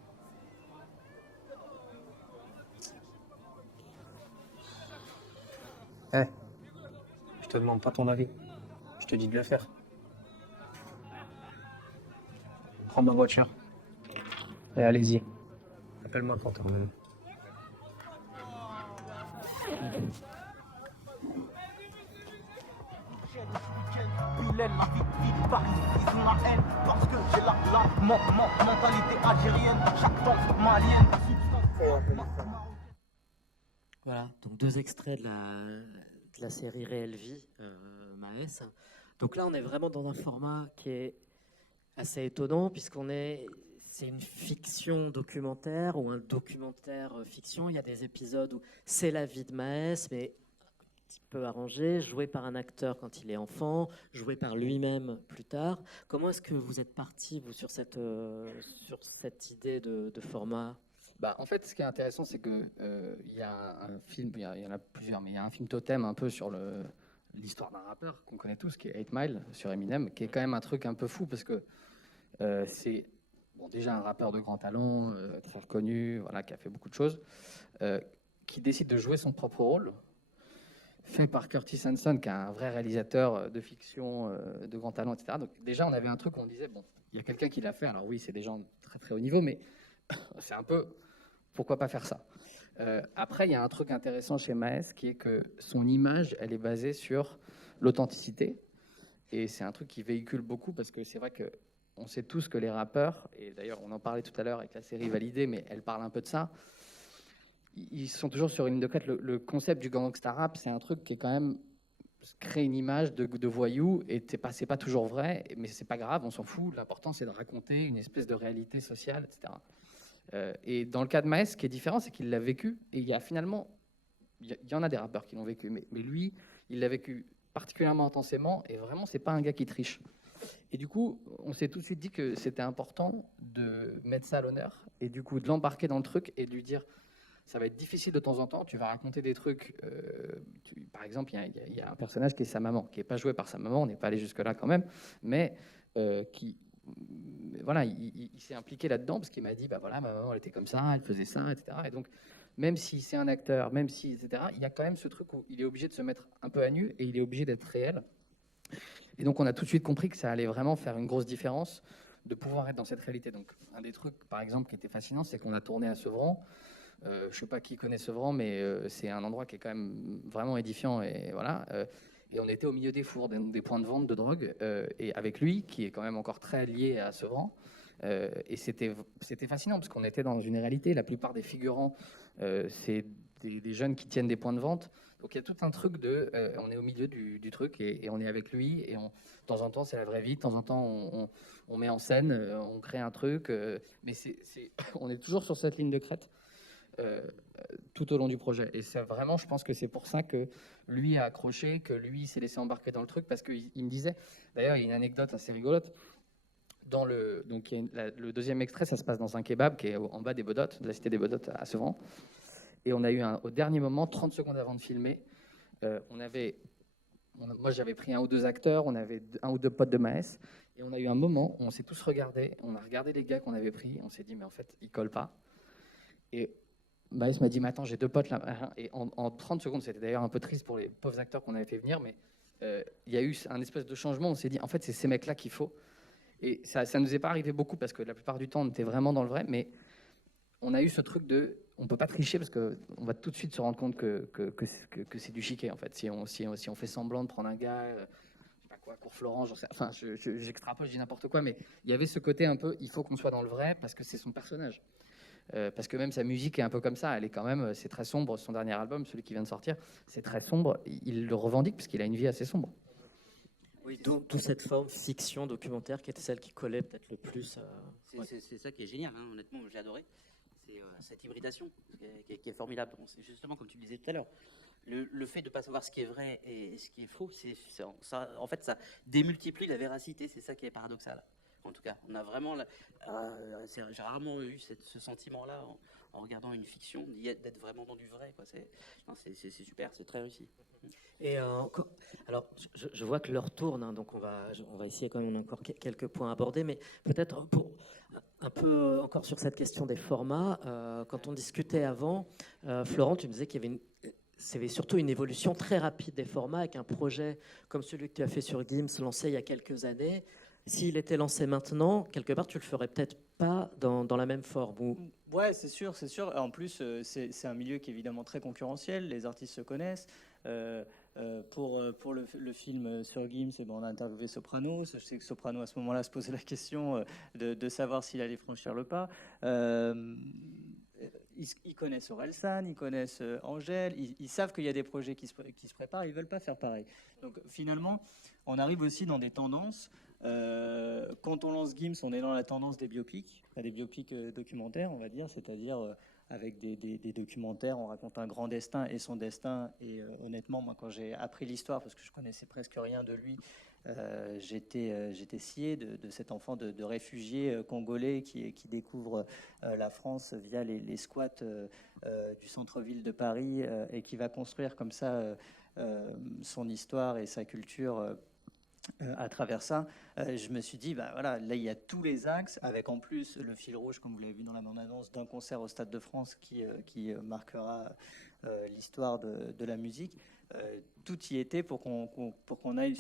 Eh, je te demande pas ton avis. Je te dis de le faire. Prends ma voiture. Et allez-y. Appelle-moi quand t'es revenu. La vie de Paris, ils ont la haine parce que j'ai la mentalité algérienne, chaque danse malienne. Voilà, donc 2 extraits de la série Réelle Vie, Maes. Donc là, on est vraiment dans un format qui est assez étonnant c'est une fiction documentaire ou un documentaire fiction. Il y a des épisodes où c'est la vie de Maes, mais un petit peu arrangé, joué par un acteur quand il est enfant, joué par lui-même plus tard. Comment est-ce que vous êtes parti, vous, sur cette idée de format ? Bah, en fait, ce qui est intéressant, c'est que il y a un film, il y en a plusieurs, mais il y a un film totem un peu sur l'histoire d'un rappeur qu'on connaît tous, qui est 8 Mile sur Eminem, qui est quand même un truc un peu fou parce que c'est déjà un rappeur de grand talent, très reconnu, voilà, qui a fait beaucoup de choses, qui décide de jouer son propre rôle, fait par Curtis Hanson, qui est un vrai réalisateur de fiction, de grand talent, etc. Donc déjà, on avait un truc où on disait, bon, il y a quelqu'un qui l'a fait, alors oui, c'est des gens de très très haut niveau, mais c'est un peu, pourquoi pas faire ça? Après, il y a un truc intéressant chez Maes, qui est que son image, elle est basée sur l'authenticité, et c'est un truc qui véhicule beaucoup, parce que c'est vrai que on sait tous que les rappeurs, et d'ailleurs on en parlait tout à l'heure avec la série Validée, mais elle parle un peu de ça, ils sont toujours sur une ligne de crête. Le concept du gangsta rap, c'est un truc qui est quand même créer une image de voyou, et c'est pas toujours vrai, mais c'est pas grave, on s'en fout. L'important, c'est de raconter une espèce de réalité sociale, etc. Et dans le cas de Maes, ce qui est différent, c'est qu'il l'a vécu, et il y a finalement, il y en a des rappeurs qui l'ont vécu, mais lui, il l'a vécu particulièrement intensément, et vraiment, c'est pas un gars qui triche. Et du coup, on s'est tout de suite dit que c'était important de mettre ça à l'honneur, et du coup, de l'embarquer dans le truc, et de lui dire, ça va être difficile de temps en temps, tu vas raconter des trucs, par exemple, il y a un personnage qui est sa maman, qui n'est pas joué par sa maman, on n'est pas allé jusque-là quand même, mais qui... Voilà, il s'est impliqué là-dedans parce qu'il m'a dit, bah voilà, ma maman elle était comme ça, elle faisait ça, etc. Et donc, même si c'est un acteur, même si, etc., il y a quand même ce truc où il est obligé de se mettre un peu à nu et il est obligé d'être réel. Et donc, on a tout de suite compris que ça allait vraiment faire une grosse différence de pouvoir être dans cette réalité. Donc, un des trucs, par exemple, qui était fascinant, c'est qu'on a tourné à Sevran. Je ne sais pas qui connaît Sevran, mais c'est un endroit qui est quand même vraiment édifiant. Et voilà. Et on était au milieu des fours, des points de vente de drogue, et avec lui, qui est quand même encore très lié à Sevran. Et c'était fascinant, parce qu'on était dans une réalité. La plupart des figurants, c'est des jeunes qui tiennent des points de vente. Donc il y a tout un truc de... on est au milieu du truc, et on est avec lui, et de temps en temps, c'est la vraie vie. De temps en temps, on met en scène, on crée un truc. Mais on est toujours sur cette ligne de crête. Tout au long du projet. Et c'est vraiment, je pense que c'est pour ça que lui a accroché, que lui s'est laissé embarquer dans le truc, parce qu'il me disait, d'ailleurs, il y a une anecdote assez rigolote. Donc, le deuxième extrait, ça se passe dans un kebab qui est en bas des Bedottes, de la cité des Bedottes à Sevran. Et on a eu au dernier moment, 30 secondes avant de filmer, moi j'avais pris un ou deux acteurs, on avait un ou deux potes de Maes, et on a eu un moment où on s'est tous regardés, on a regardé les gars qu'on avait pris, on s'est dit, mais en fait, ils collent pas. Et Maes m'a dit, mais attends, j'ai deux potes là. Et en 30 secondes, c'était d'ailleurs un peu triste pour les pauvres acteurs qu'on avait fait venir, mais il y a eu un espèce de changement. On s'est dit, en fait, c'est ces mecs-là qu'il faut. Et ça ne nous est pas arrivé beaucoup, parce que la plupart du temps, on était vraiment dans le vrai, mais on a eu ce truc de, on ne peut pas tricher, parce qu'on va tout de suite se rendre compte que c'est du chiquet, en fait. Si on fait semblant de prendre un gars, je sais pas quoi, Cours-Florent, enfin, j'extrapole, je dis n'importe quoi, mais il y avait ce côté un peu, il faut qu'on soit dans le vrai, parce que c'est son personnage. Parce que même sa musique est un peu comme ça, elle est quand même, c'est très sombre. Son dernier album, celui qui vient de sortir, c'est très sombre. Il le revendique parce qu'il a une vie assez sombre. Oui, d'où cette forme fiction documentaire qui était celle qui collait peut-être le plus. C'est ça qui est génial, hein, honnêtement, j'ai adoré. C'est cette hybridation qui est formidable. C'est justement comme tu le disais tout à l'heure. Le fait de ne pas savoir ce qui est vrai et ce qui est faux, ça, en fait, ça démultiplie la véracité. C'est ça qui est paradoxal. En tout cas, on a vraiment, j'ai rarement eu ce sentiment-là en regardant une fiction, d'être vraiment dans du vrai, quoi. C'est super, c'est très réussi. Et alors, je vois que l'heure tourne, hein, donc on va essayer quand même, on a encore quelques points à aborder, mais peut-être pour un peu encore sur cette question des formats. Quand on discutait avant, Florent, tu me disais qu'il y avait surtout une évolution très rapide des formats, avec un projet comme celui que tu as fait sur Gims, lancé il y a quelques années. S'il était lancé maintenant, quelque part, tu le ferais peut-être pas dans la même forme. Ouais, c'est sûr, c'est sûr. En plus, c'est un milieu qui est évidemment très concurrentiel. Les artistes se connaissent. Pour le film sur Gims, on a interviewé Soprano. Je sais que Soprano, à ce moment-là, se posait la question de savoir s'il allait franchir le pas. Ils connaissent Orelsan, ils connaissent Angèle, ils savent qu'il y a des projets qui se préparent, ils ne veulent pas faire pareil. Donc finalement, on arrive aussi dans des tendances. Quand on lance Gims, on est dans la tendance des biopics, des biopics documentaires, on va dire, c'est-à-dire avec des documentaires, on raconte un grand destin et son destin. Et honnêtement, moi, quand j'ai appris l'histoire, parce que je connaissais presque rien de lui, j'étais scié de cet enfant de réfugié congolais qui découvre la France via les squats du centre-ville de Paris et qui va construire comme ça son histoire et sa culture à travers ça. Je me suis dit, voilà, là il y a tous les axes, avec en plus le fil rouge, comme vous l'avez vu dans la bande-annonce, d'un concert au Stade de France qui marquera l'histoire de la musique. Tout y était pour qu'on aille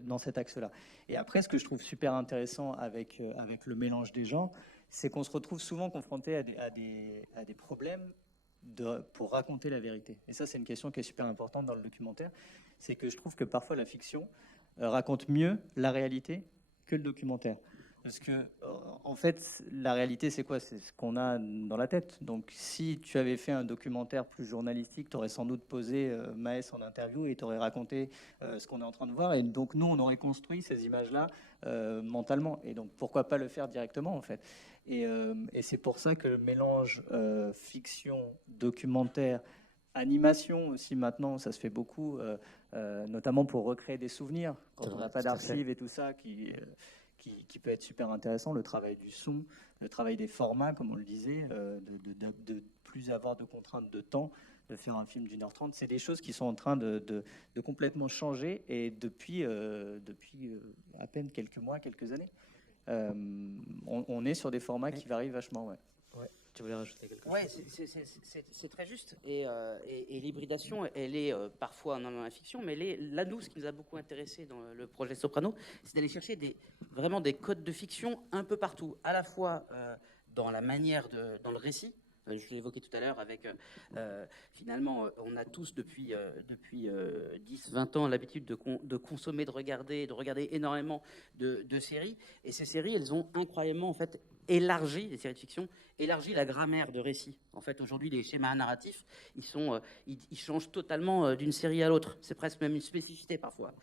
dans cet axe-là. Et après, ce que je trouve super intéressant avec le mélange des genres, c'est qu'on se retrouve souvent confronté à des problèmes pour raconter la vérité. Et ça, c'est une question qui est super importante dans le documentaire. C'est que je trouve que parfois la fiction raconte mieux la réalité que le documentaire. Parce que, en fait, la réalité, c'est quoi? C'est ce qu'on a dans la tête. Donc, si tu avais fait un documentaire plus journalistique, tu aurais sans doute posé Maës en interview et tu aurais raconté ce qu'on est en train de voir. Et donc, nous, on aurait construit ces images-là mentalement. Et donc, pourquoi pas le faire directement, en fait? Et c'est pour ça que le mélange fiction, documentaire, animation aussi maintenant, ça se fait beaucoup, notamment pour recréer des souvenirs. Quand on n'a pas d'archives et tout ça, qui peut être super intéressant, le travail du son, le travail des formats, comme on le disait, de plus avoir de contraintes de temps, de faire un film d'1h30. C'est des choses qui sont en train de complètement changer, et depuis à peine quelques mois, quelques années, on est sur des formats qui varient vachement. Ouais. Tu voulais rajouter quelque chose? Ouais, c'est très juste. Et l'hybridation, elle est parfois dans la fiction, mais là, nous, ce qui nous a beaucoup intéressé dans le projet Soprano, c'est d'aller chercher vraiment des codes de fiction un peu partout, à la fois dans la manière, dans le récit. Je l'ai évoqué tout à l'heure avec, finalement, on a tous depuis 10-20 ans l'habitude de consommer, de regarder énormément de séries. Et ces séries, elles ont incroyablement, en fait, élargi, les séries de fiction, élargi la grammaire de récit. En fait, aujourd'hui, les schémas narratifs, ils changent totalement d'une série à l'autre. C'est presque même une spécificité parfois.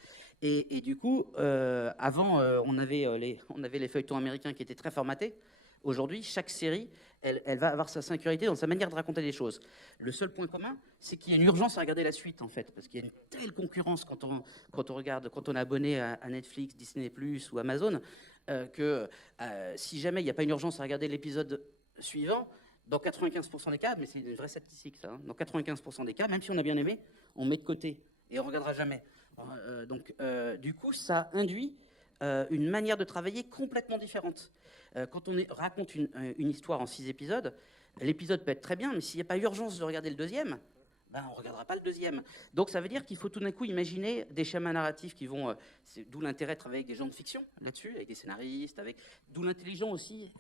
Et du coup, avant, on avait les feuilletons américains qui étaient très formatés. Aujourd'hui, chaque série, elle va avoir sa singularité dans sa manière de raconter les choses. Le seul point commun, c'est qu'il y a une urgence à regarder la suite, en fait, parce qu'il y a une telle concurrence quand on est abonné à Netflix, Disney+, ou Amazon, que si jamais il n'y a pas une urgence à regarder l'épisode suivant, dans 95% des cas, mais c'est une vraie statistique ça, hein, dans 95% des cas, même si on a bien aimé, on met de côté et on ne regardera jamais. Donc, du coup, ça induit une manière de travailler complètement différente. Quand on raconte une histoire en 6 épisodes, l'épisode peut être très bien, mais s'il n'y a pas urgence de regarder le deuxième, on ne regardera pas le deuxième. Donc ça veut dire qu'il faut tout d'un coup imaginer des schémas narratifs qui vont... d'où l'intérêt de travailler avec des gens de fiction là-dessus, avec des scénaristes, d'où l'intelligence aussi.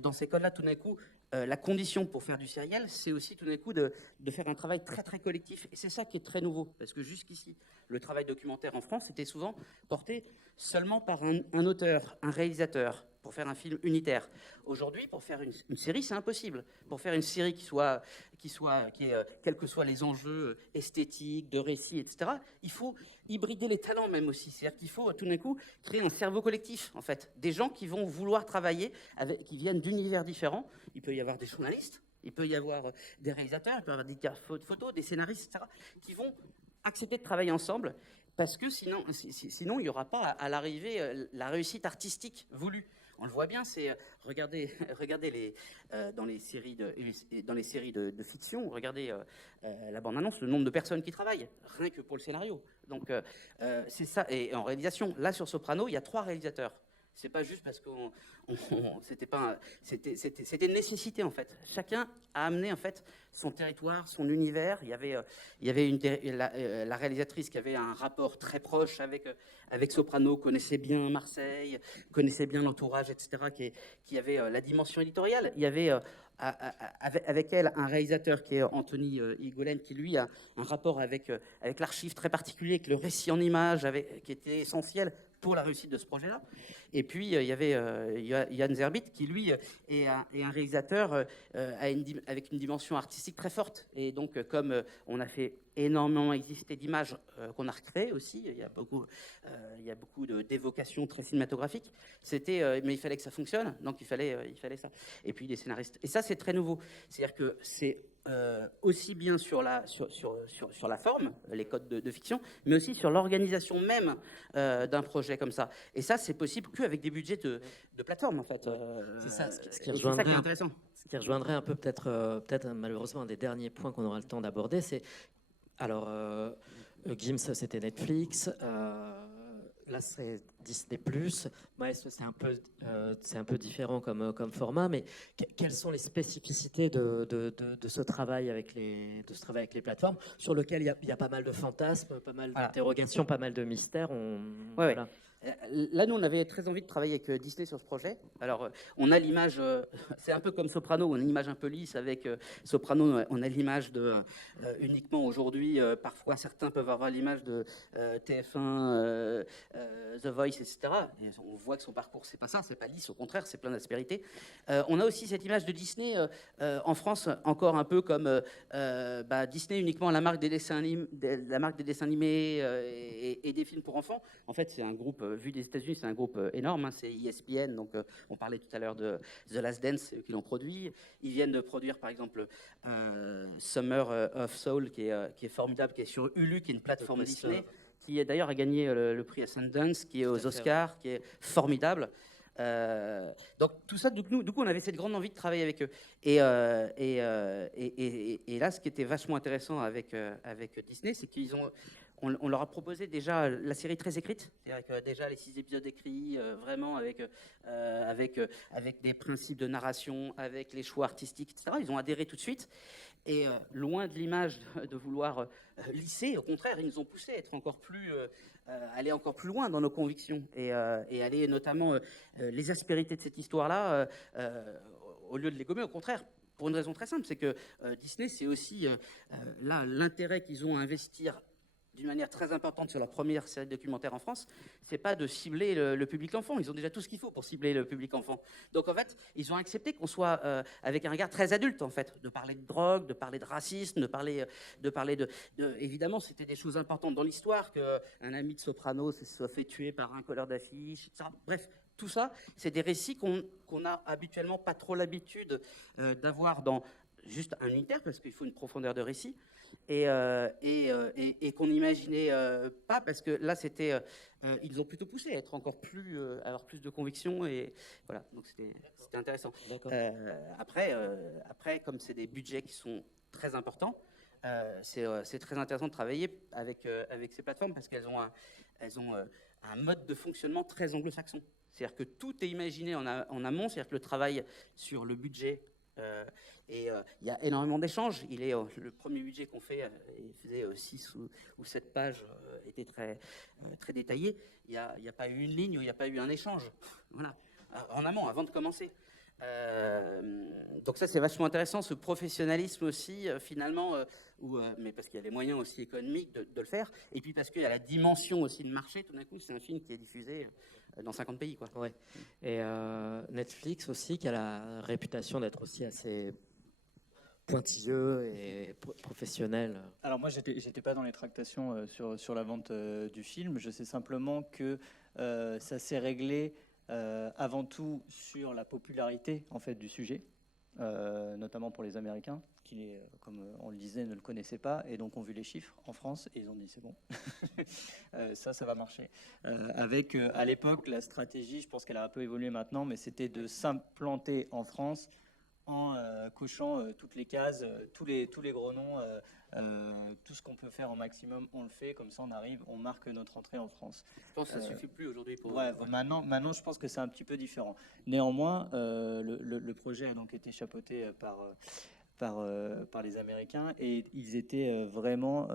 Dans ces codes-là, tout d'un coup, la condition pour faire du sériel, c'est aussi tout d'un coup de faire un travail très très collectif. Et c'est ça qui est très nouveau. Parce que jusqu'ici, le travail documentaire en France était souvent porté seulement par un auteur, un réalisateur, pour faire un film unitaire. Aujourd'hui, pour faire une série, c'est impossible. Pour faire une série quels que soient les enjeux esthétiques, de récit, etc., il faut hybrider les talents même aussi. C'est-à-dire qu'il faut tout d'un coup créer un cerveau collectif, en fait. Des gens qui vont vouloir travailler, qui viennent d'univers différents. Il peut y avoir des journalistes, il peut y avoir des réalisateurs, il peut y avoir des gars de photos, des scénaristes, etc., qui vont accepter de travailler ensemble, parce que sinon il n'y aura pas à l'arrivée la réussite artistique voulue. On le voit bien, c'est regardez dans les séries de fiction, regardez la bande-annonce, le nombre de personnes qui travaillent, rien que pour le scénario. Donc c'est ça. Et en réalisation, là sur Soprano, il y a 3 réalisateurs. C'est pas juste parce que c'était une nécessité en fait. Chacun a amené en fait son territoire, son univers. Il y avait la réalisatrice qui avait un rapport très proche avec Soprano, connaissait bien Marseille, connaissait bien l'entourage, etc. Qui avait la dimension éditoriale. Il y avait avec elle un réalisateur qui est Anthony Higolaine, qui lui a un rapport avec l'archive très particulier, avec le récit en images, qui était essentiel pour la réussite de ce projet-là. Et puis, il y avait Yann Zerbit, qui, lui, est un réalisateur avec une dimension artistique très forte. Et donc, comme on a fait énormément exister d'images qu'on a recréées aussi, il y a beaucoup d'évocations très cinématographiques. Mais il fallait que ça fonctionne, donc il fallait ça. Et puis, les scénaristes. Et ça, c'est très nouveau. C'est-à-dire que c'est aussi bien sur la forme, les codes de fiction, mais aussi sur l'organisation même d'un projet comme ça. Et ça, c'est possible qu'avec des budgets de plateforme, en fait. C'est ça, ce qui est intéressant. Ce qui rejoindrait un peu peut-être malheureusement un des derniers points qu'on aura le temps d'aborder, c'est alors Gims, c'était Netflix. Là, c'est Disney+. Ouais, c'est un peu différent comme format, mais quelles sont les spécificités de ce travail avec les plateformes, sur lequel il y a pas mal de fantasmes, pas mal d'interrogations, pas mal de mystères. Voilà. là, nous, on avait très envie de travailler avec Disney sur ce projet. Alors, on a l'image, c'est un peu comme Soprano, on a une image un peu lisse avec Soprano, on a l'image de uniquement aujourd'hui, parfois certains peuvent avoir l'image de TF1, The Voice, etc. Et on voit que son parcours, c'est pas ça, c'est pas lisse, au contraire, c'est plein d'aspérités. On a aussi cette image de Disney en France, encore un peu comme Disney uniquement la marque des dessins animés et des films pour enfants. En fait, c'est un groupe, vu des États-Unis, c'est un groupe énorme. Hein, c'est ESPN, donc on parlait tout à l'heure de The Last Dance, c'est eux qui l'ont produit. Ils viennent de produire, par exemple, Summer of Soul, qui est formidable, qui est sur Hulu, qui est une plateforme Disney, qui d'ailleurs a gagné le prix à Sundance, qui est aux Oscars, qui est formidable. Donc tout ça, du coup, on avait cette grande envie de travailler avec eux. Et là, ce qui était vachement intéressant avec Disney, c'est on leur a proposé déjà la série très écrite, c'est-à-dire que déjà les 6 épisodes écrits, vraiment avec des principes de narration, avec les choix artistiques, etc. Ils ont adhéré tout de suite. Et loin de l'image de vouloir lisser, au contraire, ils nous ont poussé à être encore plus, aller encore plus loin dans nos convictions et aller notamment les aspérités de cette histoire-là, au lieu de les gommer, au contraire. Pour une raison très simple, c'est que Disney, c'est aussi là l'intérêt qu'ils ont à investir d'une manière très importante sur la première série documentaire en France, c'est pas de cibler le public enfant. Ils ont déjà tout ce qu'il faut pour cibler le public enfant. Donc en fait, ils ont accepté qu'on soit avec un regard très adulte en fait, de parler de drogue, de parler de racisme, de parler de évidemment, c'était des choses importantes dans l'histoire qu'un ami de Soprano se soit fait tuer par un colleur d'affiches, etc. Bref. Tout ça, c'est des récits qu'on a habituellement pas trop l'habitude d'avoir dans juste un unitaire, parce qu'il faut une profondeur de récit, et qu'on n'imaginait pas, parce que là, c'était, ils ont plutôt poussé à être encore plus, à avoir plus de conviction, et voilà, donc c'était intéressant. Après, comme c'est des budgets qui sont très importants, c'est très intéressant de travailler avec ces plateformes, parce qu'elles ont un mode de fonctionnement très anglo-saxon. C'est-à-dire que tout est imaginé en amont, c'est-à-dire que le travail sur le budget, il y a énormément d'échanges. Le premier budget qu'on fait, il faisait 6 ou 7 pages, était très, très détaillé. Il n'y a pas eu une ligne où il n'y a pas eu un échange. Voilà. En amont, avant de commencer. Donc ça, c'est vachement intéressant, ce professionnalisme aussi, finalement, mais parce qu'il y a les moyens aussi économiques de le faire, et puis parce qu'il y a la dimension aussi de marché. Tout d'un coup, c'est un film qui est diffusé dans 50 pays, quoi. Ouais. Et Netflix aussi, qui a la réputation d'être aussi assez pointilleux et professionnel. Alors moi, j'étais pas dans les tractations sur la vente du film. Je sais simplement que ça s'est réglé avant tout sur la popularité en fait du sujet, notamment pour les Américains qui, comme on le disait, ne le connaissaient pas et donc ont vu les chiffres en France et ils ont dit c'est bon, ça va marcher. Avec à l'époque la stratégie, je pense qu'elle a un peu évolué maintenant, mais c'était de s'implanter en France en cochant toutes les cases, tous les gros noms, tout ce qu'on peut faire au maximum, on le fait. Comme ça, on arrive, on marque notre entrée en France. Je pense que ça suffit plus aujourd'hui pour. Ouais, maintenant, je pense que c'est un petit peu différent. Néanmoins, le projet a donc été chapeauté par les Américains et ils étaient vraiment,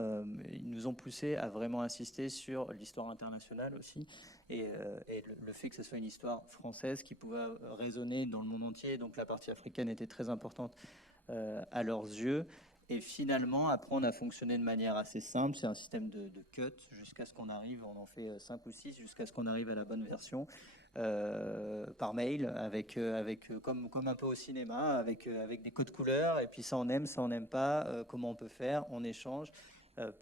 ils nous ont poussé à vraiment insister sur l'histoire internationale aussi et le fait que ce soit une histoire française qui pouvait résonner dans le monde entier. Donc la partie africaine était très importante à leurs yeux. Et finalement, après, on a fonctionné de manière assez simple. C'est un système de cut jusqu'à ce qu'on arrive, on en fait 5 ou 6, jusqu'à ce qu'on arrive à la bonne version. Par mail, avec comme un peu au cinéma, avec des codes couleurs, et puis ça on aime pas, comment on peut faire, on échange,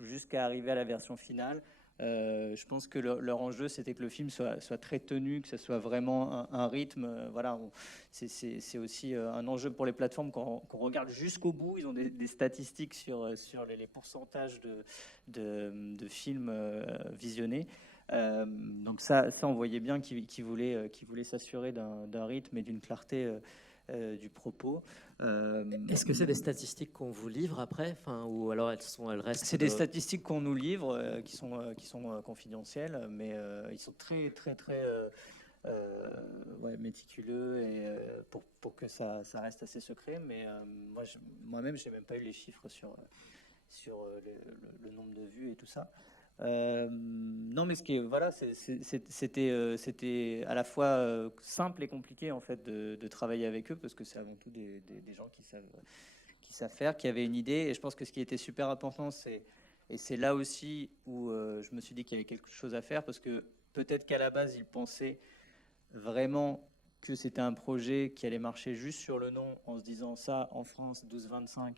jusqu'à arriver à la version finale. Je pense que leur enjeu, c'était que le film soit très tenu, que ça soit vraiment un rythme. Voilà, c'est aussi un enjeu pour les plateformes qu'on regarde jusqu'au bout. Ils ont des statistiques sur les pourcentages de films visionnés. Donc ça, on voyait bien qu'ils voulaient s'assurer d'un rythme et d'une clarté du propos. Est-ce que c'est des statistiques qu'on vous livre après, ou alors elles restent? C'est des statistiques qu'on nous livre, qui sont confidentielles, mais ils sont très très très méticuleux et pour que ça reste assez secret. Mais moi-même, j'ai même pas eu les chiffres sur le nombre de vues et tout ça. Non, mais voilà, c'était à la fois simple et compliqué en fait de travailler avec eux parce que c'est avant tout des gens qui savent faire, qui avaient une idée. Et je pense que ce qui était super important, et c'est là aussi où je me suis dit qu'il y avait quelque chose à faire parce que peut-être qu'à la base ils pensaient vraiment que c'était un projet qui allait marcher juste sur le nom en se disant ça en France 12-25.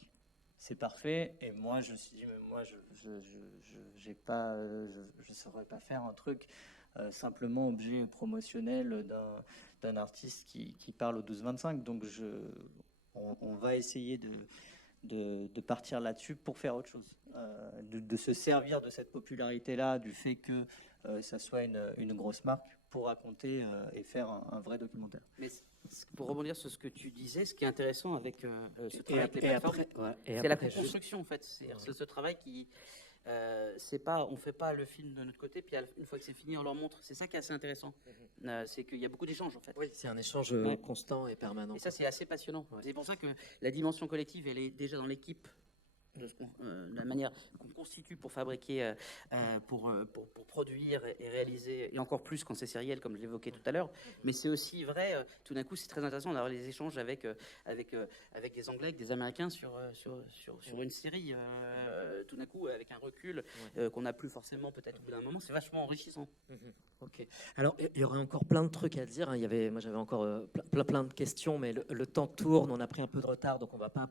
C'est parfait. Et moi, je me suis dit, mais moi, je saurais pas faire un truc simplement objet promotionnel d'un artiste qui parle au 12-25. Donc, on va essayer de partir là-dessus pour faire autre chose, de se servir de cette popularité-là, du fait que ça soit une grosse marque pour raconter et faire un vrai documentaire. Mais pour rebondir sur ce que tu disais, ce qui est intéressant avec ce travail avec les et plateformes, après, c'est la co-construction en fait. C'est ce travail qui, c'est pas, on fait pas le film de notre côté, puis une fois que c'est fini, on leur montre. C'est ça qui est assez intéressant. C'est qu'il y a beaucoup d'échanges en fait. Oui, c'est un échange constant et permanent. Et ça, c'est assez passionnant. C'est pour ça que la dimension collective, elle est déjà dans l'équipe. De la manière qu'on constitue pour fabriquer, pour produire et réaliser, et encore plus quand c'est sériel, comme je l'évoquais tout à l'heure. Mais c'est aussi vrai, tout d'un coup, c'est très intéressant d'avoir les échanges avec des Anglais, avec des Américains sur une série, tout d'un coup, avec un recul qu'on n'a plus forcément peut-être au bout d'un moment. C'est vachement enrichissant. Ok. Alors, il y aurait encore plein de trucs à dire. Moi, j'avais encore plein de questions, mais le temps tourne. On a pris un peu de retard, donc on ne va pas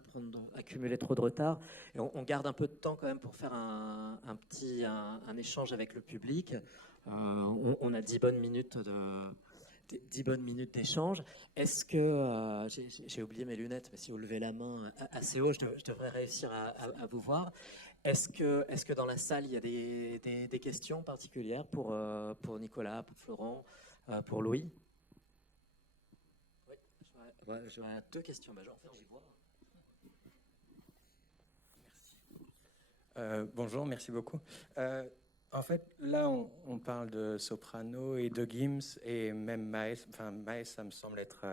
accumuler trop de retard. Et on garde un peu de temps quand même pour faire un échange avec le public. On a 10 bonnes minutes 10 bonnes minutes d'échange. Est-ce que, j'ai oublié mes lunettes, mais si vous levez la main assez haut, je devrais réussir à vous voir. Est-ce que dans la salle, il y a des questions particulières pour Nicolas, pour Florent, pour Louis? Oui, j'aurais 2 questions. Je vais en faire, j'y vois. Bonjour, merci beaucoup. En fait, là, on parle de Soprano et de Gims et même Maes. Enfin, Maes, ça me semble être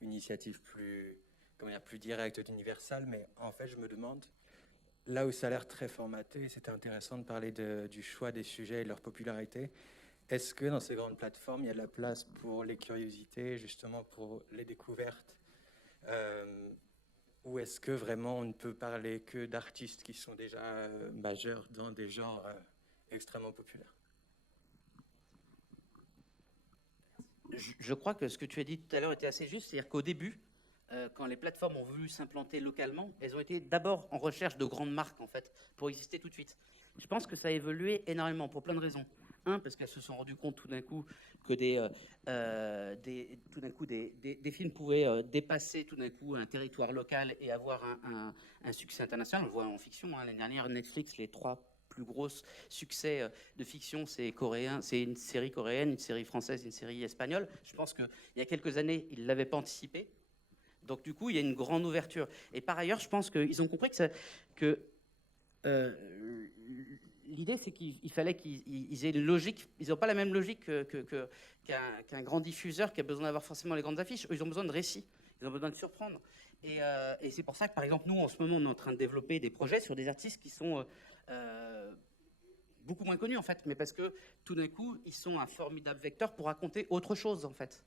une initiative plus directe d'Universal, mais en fait, je me demande, là où ça a l'air très formaté, c'était intéressant de parler du choix des sujets et de leur popularité. Est-ce que dans ces grandes plateformes, il y a de la place pour les curiosités, justement pour les découvertes ou est-ce que vraiment on ne peut parler que d'artistes qui sont déjà majeurs dans des genres extrêmement populaires? Je crois que ce que tu as dit tout à l'heure était assez juste, c'est-à-dire qu'au début, quand les plateformes ont voulu s'implanter localement, elles ont été d'abord en recherche de grandes marques en fait, pour exister tout de suite. Je pense que ça a évolué énormément pour plein de raisons. Un, parce qu'elles se sont rendues compte tout d'un coup que des films pouvaient dépasser tout d'un coup un territoire local et avoir un succès international. On le voit en fiction. L'année dernière, Netflix, les 3 plus gros succès de fiction, c'est une série coréenne, une série française, une série espagnole. Je pense qu'il y a quelques années, ils ne l'avaient pas anticipé. Donc du coup, il y a une grande ouverture. Et par ailleurs, je pense qu'ils ont compris l'idée, c'est qu'il fallait qu'ils aient une logique. Ils n'ont pas la même logique qu'un grand diffuseur qui a besoin d'avoir forcément les grandes affiches. Eux, ils ont besoin de récits. Ils ont besoin de surprendre. Et c'est pour ça que, par exemple, nous, en ce moment, on est en train de développer des projets sur des artistes qui sont beaucoup moins connus, en fait. Mais parce que, tout d'un coup, ils sont un formidable vecteur pour raconter autre chose, en fait.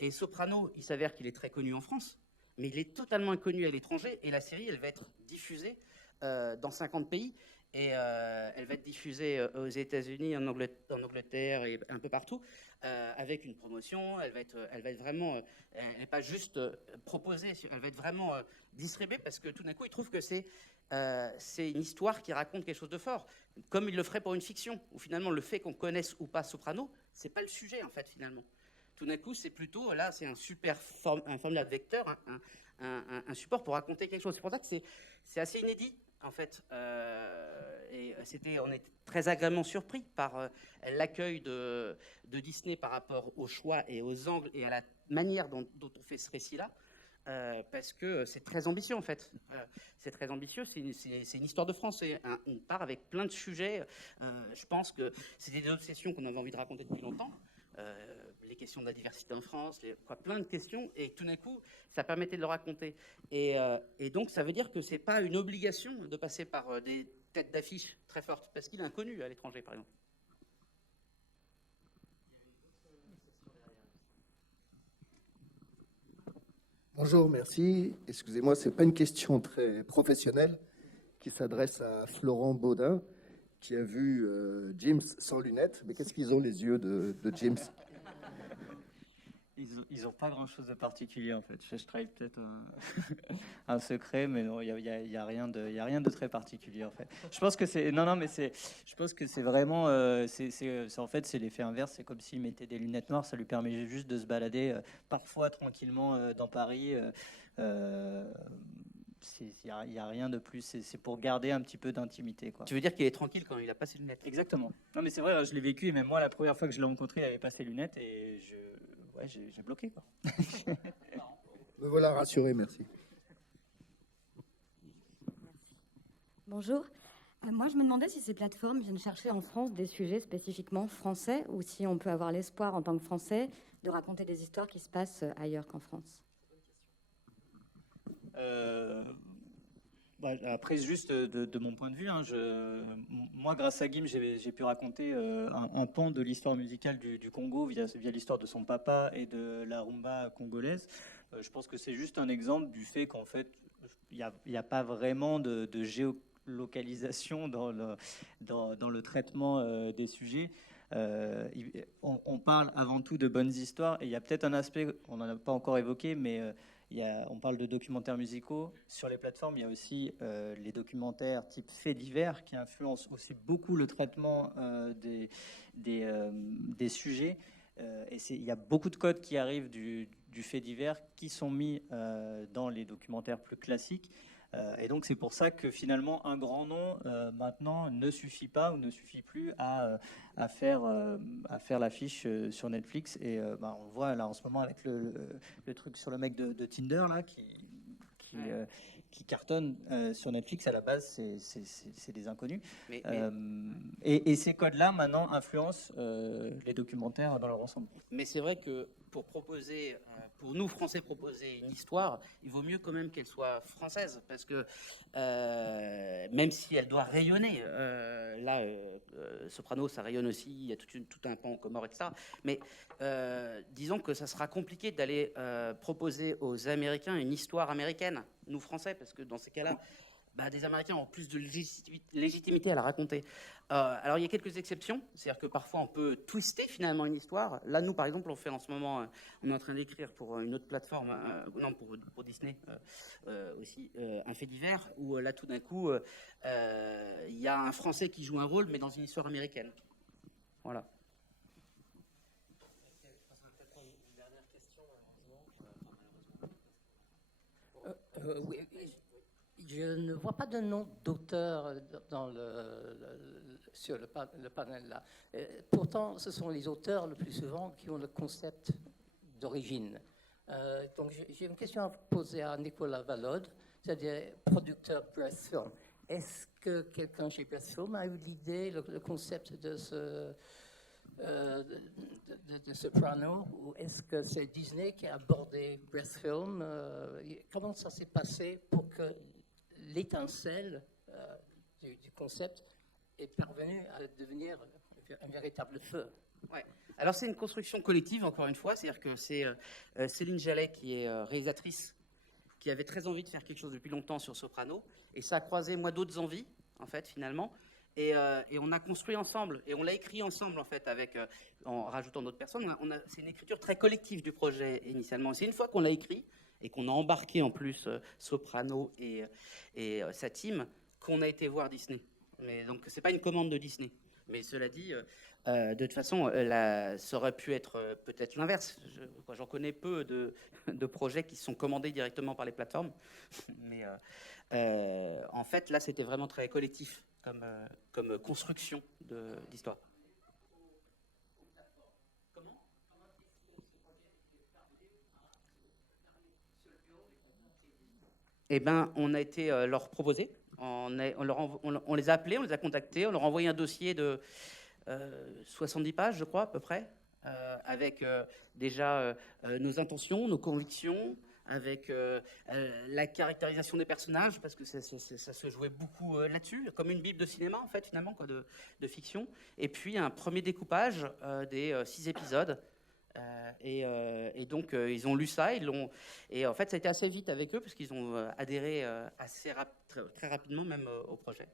Et Soprano, il s'avère qu'il est très connu en France, mais il est totalement inconnu à l'étranger. Et la série, elle va être diffusée dans 50 pays. Et elle va être diffusée aux États-Unis, en Angleterre et un peu partout, avec une promotion. Elle va être vraiment, elle n'est pas juste proposée, elle va être vraiment distribuée parce que tout d'un coup, ils trouvent que c'est une histoire qui raconte quelque chose de fort, comme ils le feraient pour une fiction, où finalement le fait qu'on connaisse ou pas Soprano, c'est pas le sujet en fait finalement. Tout d'un coup, c'est plutôt là, c'est un formidable vecteur, un support pour raconter quelque chose. C'est pour ça que c'est assez inédit. En fait, et on est très agréablement surpris par l'accueil de Disney par rapport aux choix et aux angles et à la manière dont on fait ce récit-là, parce que c'est très ambitieux en fait. C'est très ambitieux, c'est une histoire de France. On part avec plein de sujets. Je pense que c'était des obsessions qu'on avait envie de raconter depuis longtemps. les questions de la diversité en France, plein de questions, et tout d'un coup, ça permettait de le raconter. Et donc, ça veut dire que c'est pas une obligation de passer par des têtes d'affiche très fortes, parce qu'il est inconnu à l'étranger, par exemple. Bonjour, merci. Excusez-moi, ce n'est pas une question très professionnelle qui s'adresse à Florent Baudin, qui a vu James sans lunettes. Mais qu'est-ce qu'ils ont les yeux de James? Ils n'ont pas grand-chose de particulier en fait. Je trahis peut-être un secret, mais non, il y a rien de très particulier en fait. Je pense que c'est je pense que c'est vraiment, en fait c'est l'effet inverse. C'est comme s'il mettait des lunettes noires, ça lui permet juste de se balader parfois tranquillement dans Paris. Il n'y a rien de plus, c'est pour garder un petit peu d'intimité, quoi. Tu veux dire qu'il est tranquille quand il a pas ses lunettes? Exactement. Non mais c'est vrai, je l'ai vécu, et même moi la première fois que je l'ai rencontré, il avait pas ses lunettes et j'ai bloqué, quoi. Me voilà rassuré, merci. Bonjour. Moi, je me demandais si ces plateformes viennent chercher en France des sujets spécifiquement français, ou si on peut avoir l'espoir en tant que Français de raconter des histoires qui se passent ailleurs qu'en France. Après, juste de mon point de vue, moi, grâce à Gims, j'ai pu raconter un pan de l'histoire musicale du Congo via l'histoire de son papa et de la rumba congolaise. Je pense que c'est juste un exemple du fait qu'en fait, il n'y a pas vraiment de géolocalisation dans le traitement des sujets. On parle avant tout de bonnes histoires, et il y a peut-être un aspect qu'on n'en a pas encore évoqué, mais on parle de documentaires musicaux. Sur les plateformes, il y a aussi les documentaires type faits divers qui influencent aussi beaucoup le traitement des sujets. Il y a beaucoup de codes qui arrivent du fait divers qui sont mis dans les documentaires plus classiques. Et donc c'est pour ça que finalement un grand nom maintenant ne suffit pas ou ne suffit plus à faire l'affiche sur Netflix. Et on le voit là en ce moment avec le truc sur le mec de Tinder là qui cartonne sur Netflix. À la base c'est des inconnus. Et ces codes-là maintenant influencent les documentaires dans leur ensemble. Mais c'est vrai que pour nous Français proposer une histoire, il vaut mieux quand même qu'elle soit française, parce que même si elle doit rayonner, Soprano ça rayonne aussi, il y a tout un pan commun, etc. Mais disons que ça sera compliqué d'aller proposer aux Américains une histoire américaine, nous Français, parce que dans ces cas-là, des Américains ont plus de légitimité à la raconter. Alors, il y a quelques exceptions. C'est-à-dire que parfois, on peut twister finalement une histoire. Là, nous, par exemple, on fait en ce moment, on est en train d'écrire pour une autre plateforme, pour Disney aussi, un fait divers, où là, tout d'un coup, il y a un Français qui joue un rôle, mais dans une histoire américaine. Voilà. Oui. Je ne vois pas de nom d'auteur sur le panel là. Pourtant, ce sont les auteurs le plus souvent qui ont le concept d'origine. Donc, j'ai une question à poser à Nicolas Valode, c'est-à-dire producteur Breathfilm. Est-ce que quelqu'un chez Breathfilm a eu l'idée, le concept de Soprano, ou est-ce que c'est Disney qui a abordé Breathfilm? Comment ça s'est passé pour que l'étincelle du concept est parvenue à devenir un véritable feu? Ouais. Alors c'est une construction collective, encore une fois, c'est-à-dire que c'est Céline Jallet qui est réalisatrice, qui avait très envie de faire quelque chose depuis longtemps sur Soprano, et ça a croisé moi d'autres envies, en fait, finalement, et on a construit ensemble, et on l'a écrit ensemble, en fait, en rajoutant d'autres personnes. C'est une écriture très collective du projet, initialement. C'est une fois qu'on l'a écrit, et qu'on a embarqué en plus Soprano et sa team, qu'on a été voir Disney. Mais donc c'est pas une commande de Disney. Mais cela dit, de toute façon, ça aurait pu être peut-être l'inverse. J'en connais peu de projets qui sont commandés directement par les plateformes. Mais en fait, là, c'était vraiment très collectif comme construction d'histoire. Eh ben, on a été leur proposer. On les a appelés, on les a contactés, on leur a envoyé un dossier de 70 pages, je crois, à peu près, avec déjà nos intentions, nos convictions, avec la caractérisation des personnages, parce que ça se jouait beaucoup là-dessus, comme une bible de cinéma, en fait, finalement, quoi, de fiction. Et puis, un premier découpage des 6 épisodes. Et donc, ils ont lu ça, et en fait, ça a été assez vite avec eux, parce qu'ils ont adhéré très rapidement, même au projet.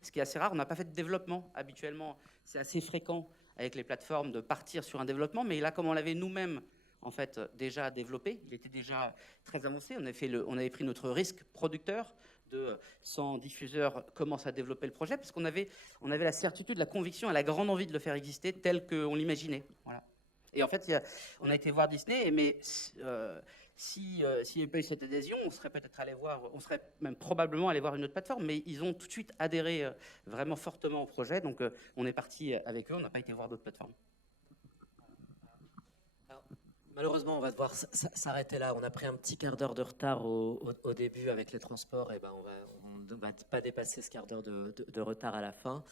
Ce qui est assez rare, on n'a pas fait de développement. Habituellement, c'est assez fréquent avec les plateformes de partir sur un développement, mais là, comme on l'avait nous-mêmes en fait déjà développé, il était déjà très avancé. On avait pris notre risque producteur de 100 diffuseurs commencent à développer le projet, parce qu'on avait la certitude, la conviction et la grande envie de le faire exister tel qu'on l'imaginait. Voilà. Et en fait, on a été voir Disney, mais s'il n'y avait pas eu cette adhésion, on serait même probablement allé voir une autre plateforme, mais ils ont tout de suite adhéré vraiment fortement au projet, donc on est parti avec eux, on n'a pas été voir d'autres plateformes. Malheureusement, on va devoir s'arrêter là. On a pris un petit quart d'heure de retard au début avec les transports, et ben on ne va pas dépasser ce quart d'heure de retard à la fin.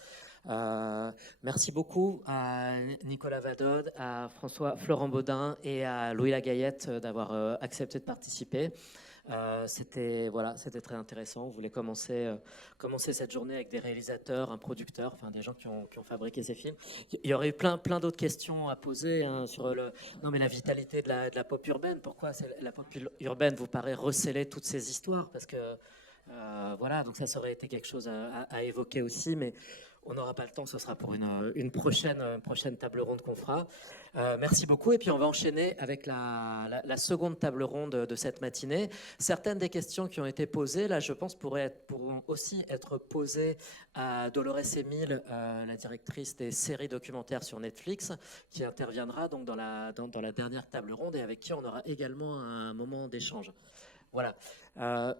Merci beaucoup à Nicolas Vadod, à Florent Baudin et à Louis Lagayette d'avoir accepté de participer. C'était très intéressant. On voulait commencer cette journée avec des réalisateurs, un producteur, enfin des gens qui ont fabriqué ces films. Il y aurait eu plein d'autres questions à poser sur la vitalité de la pop urbaine. Pourquoi la pop urbaine vous paraît recéler toutes ces histoires? Parce que donc ça aurait été quelque chose à évoquer aussi, mais on n'aura pas le temps, ce sera pour une prochaine table ronde qu'on fera. Merci beaucoup, et puis on va enchaîner avec la seconde table ronde de cette matinée. Certaines des questions qui ont été posées, là je pense, pourront aussi être posées à Dolores Emile, la directrice des séries documentaires sur Netflix, qui interviendra donc dans la dernière table ronde et avec qui on aura également un moment d'échange. Voilà.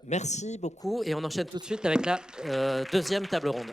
Merci beaucoup, et on enchaîne tout de suite avec la deuxième table ronde.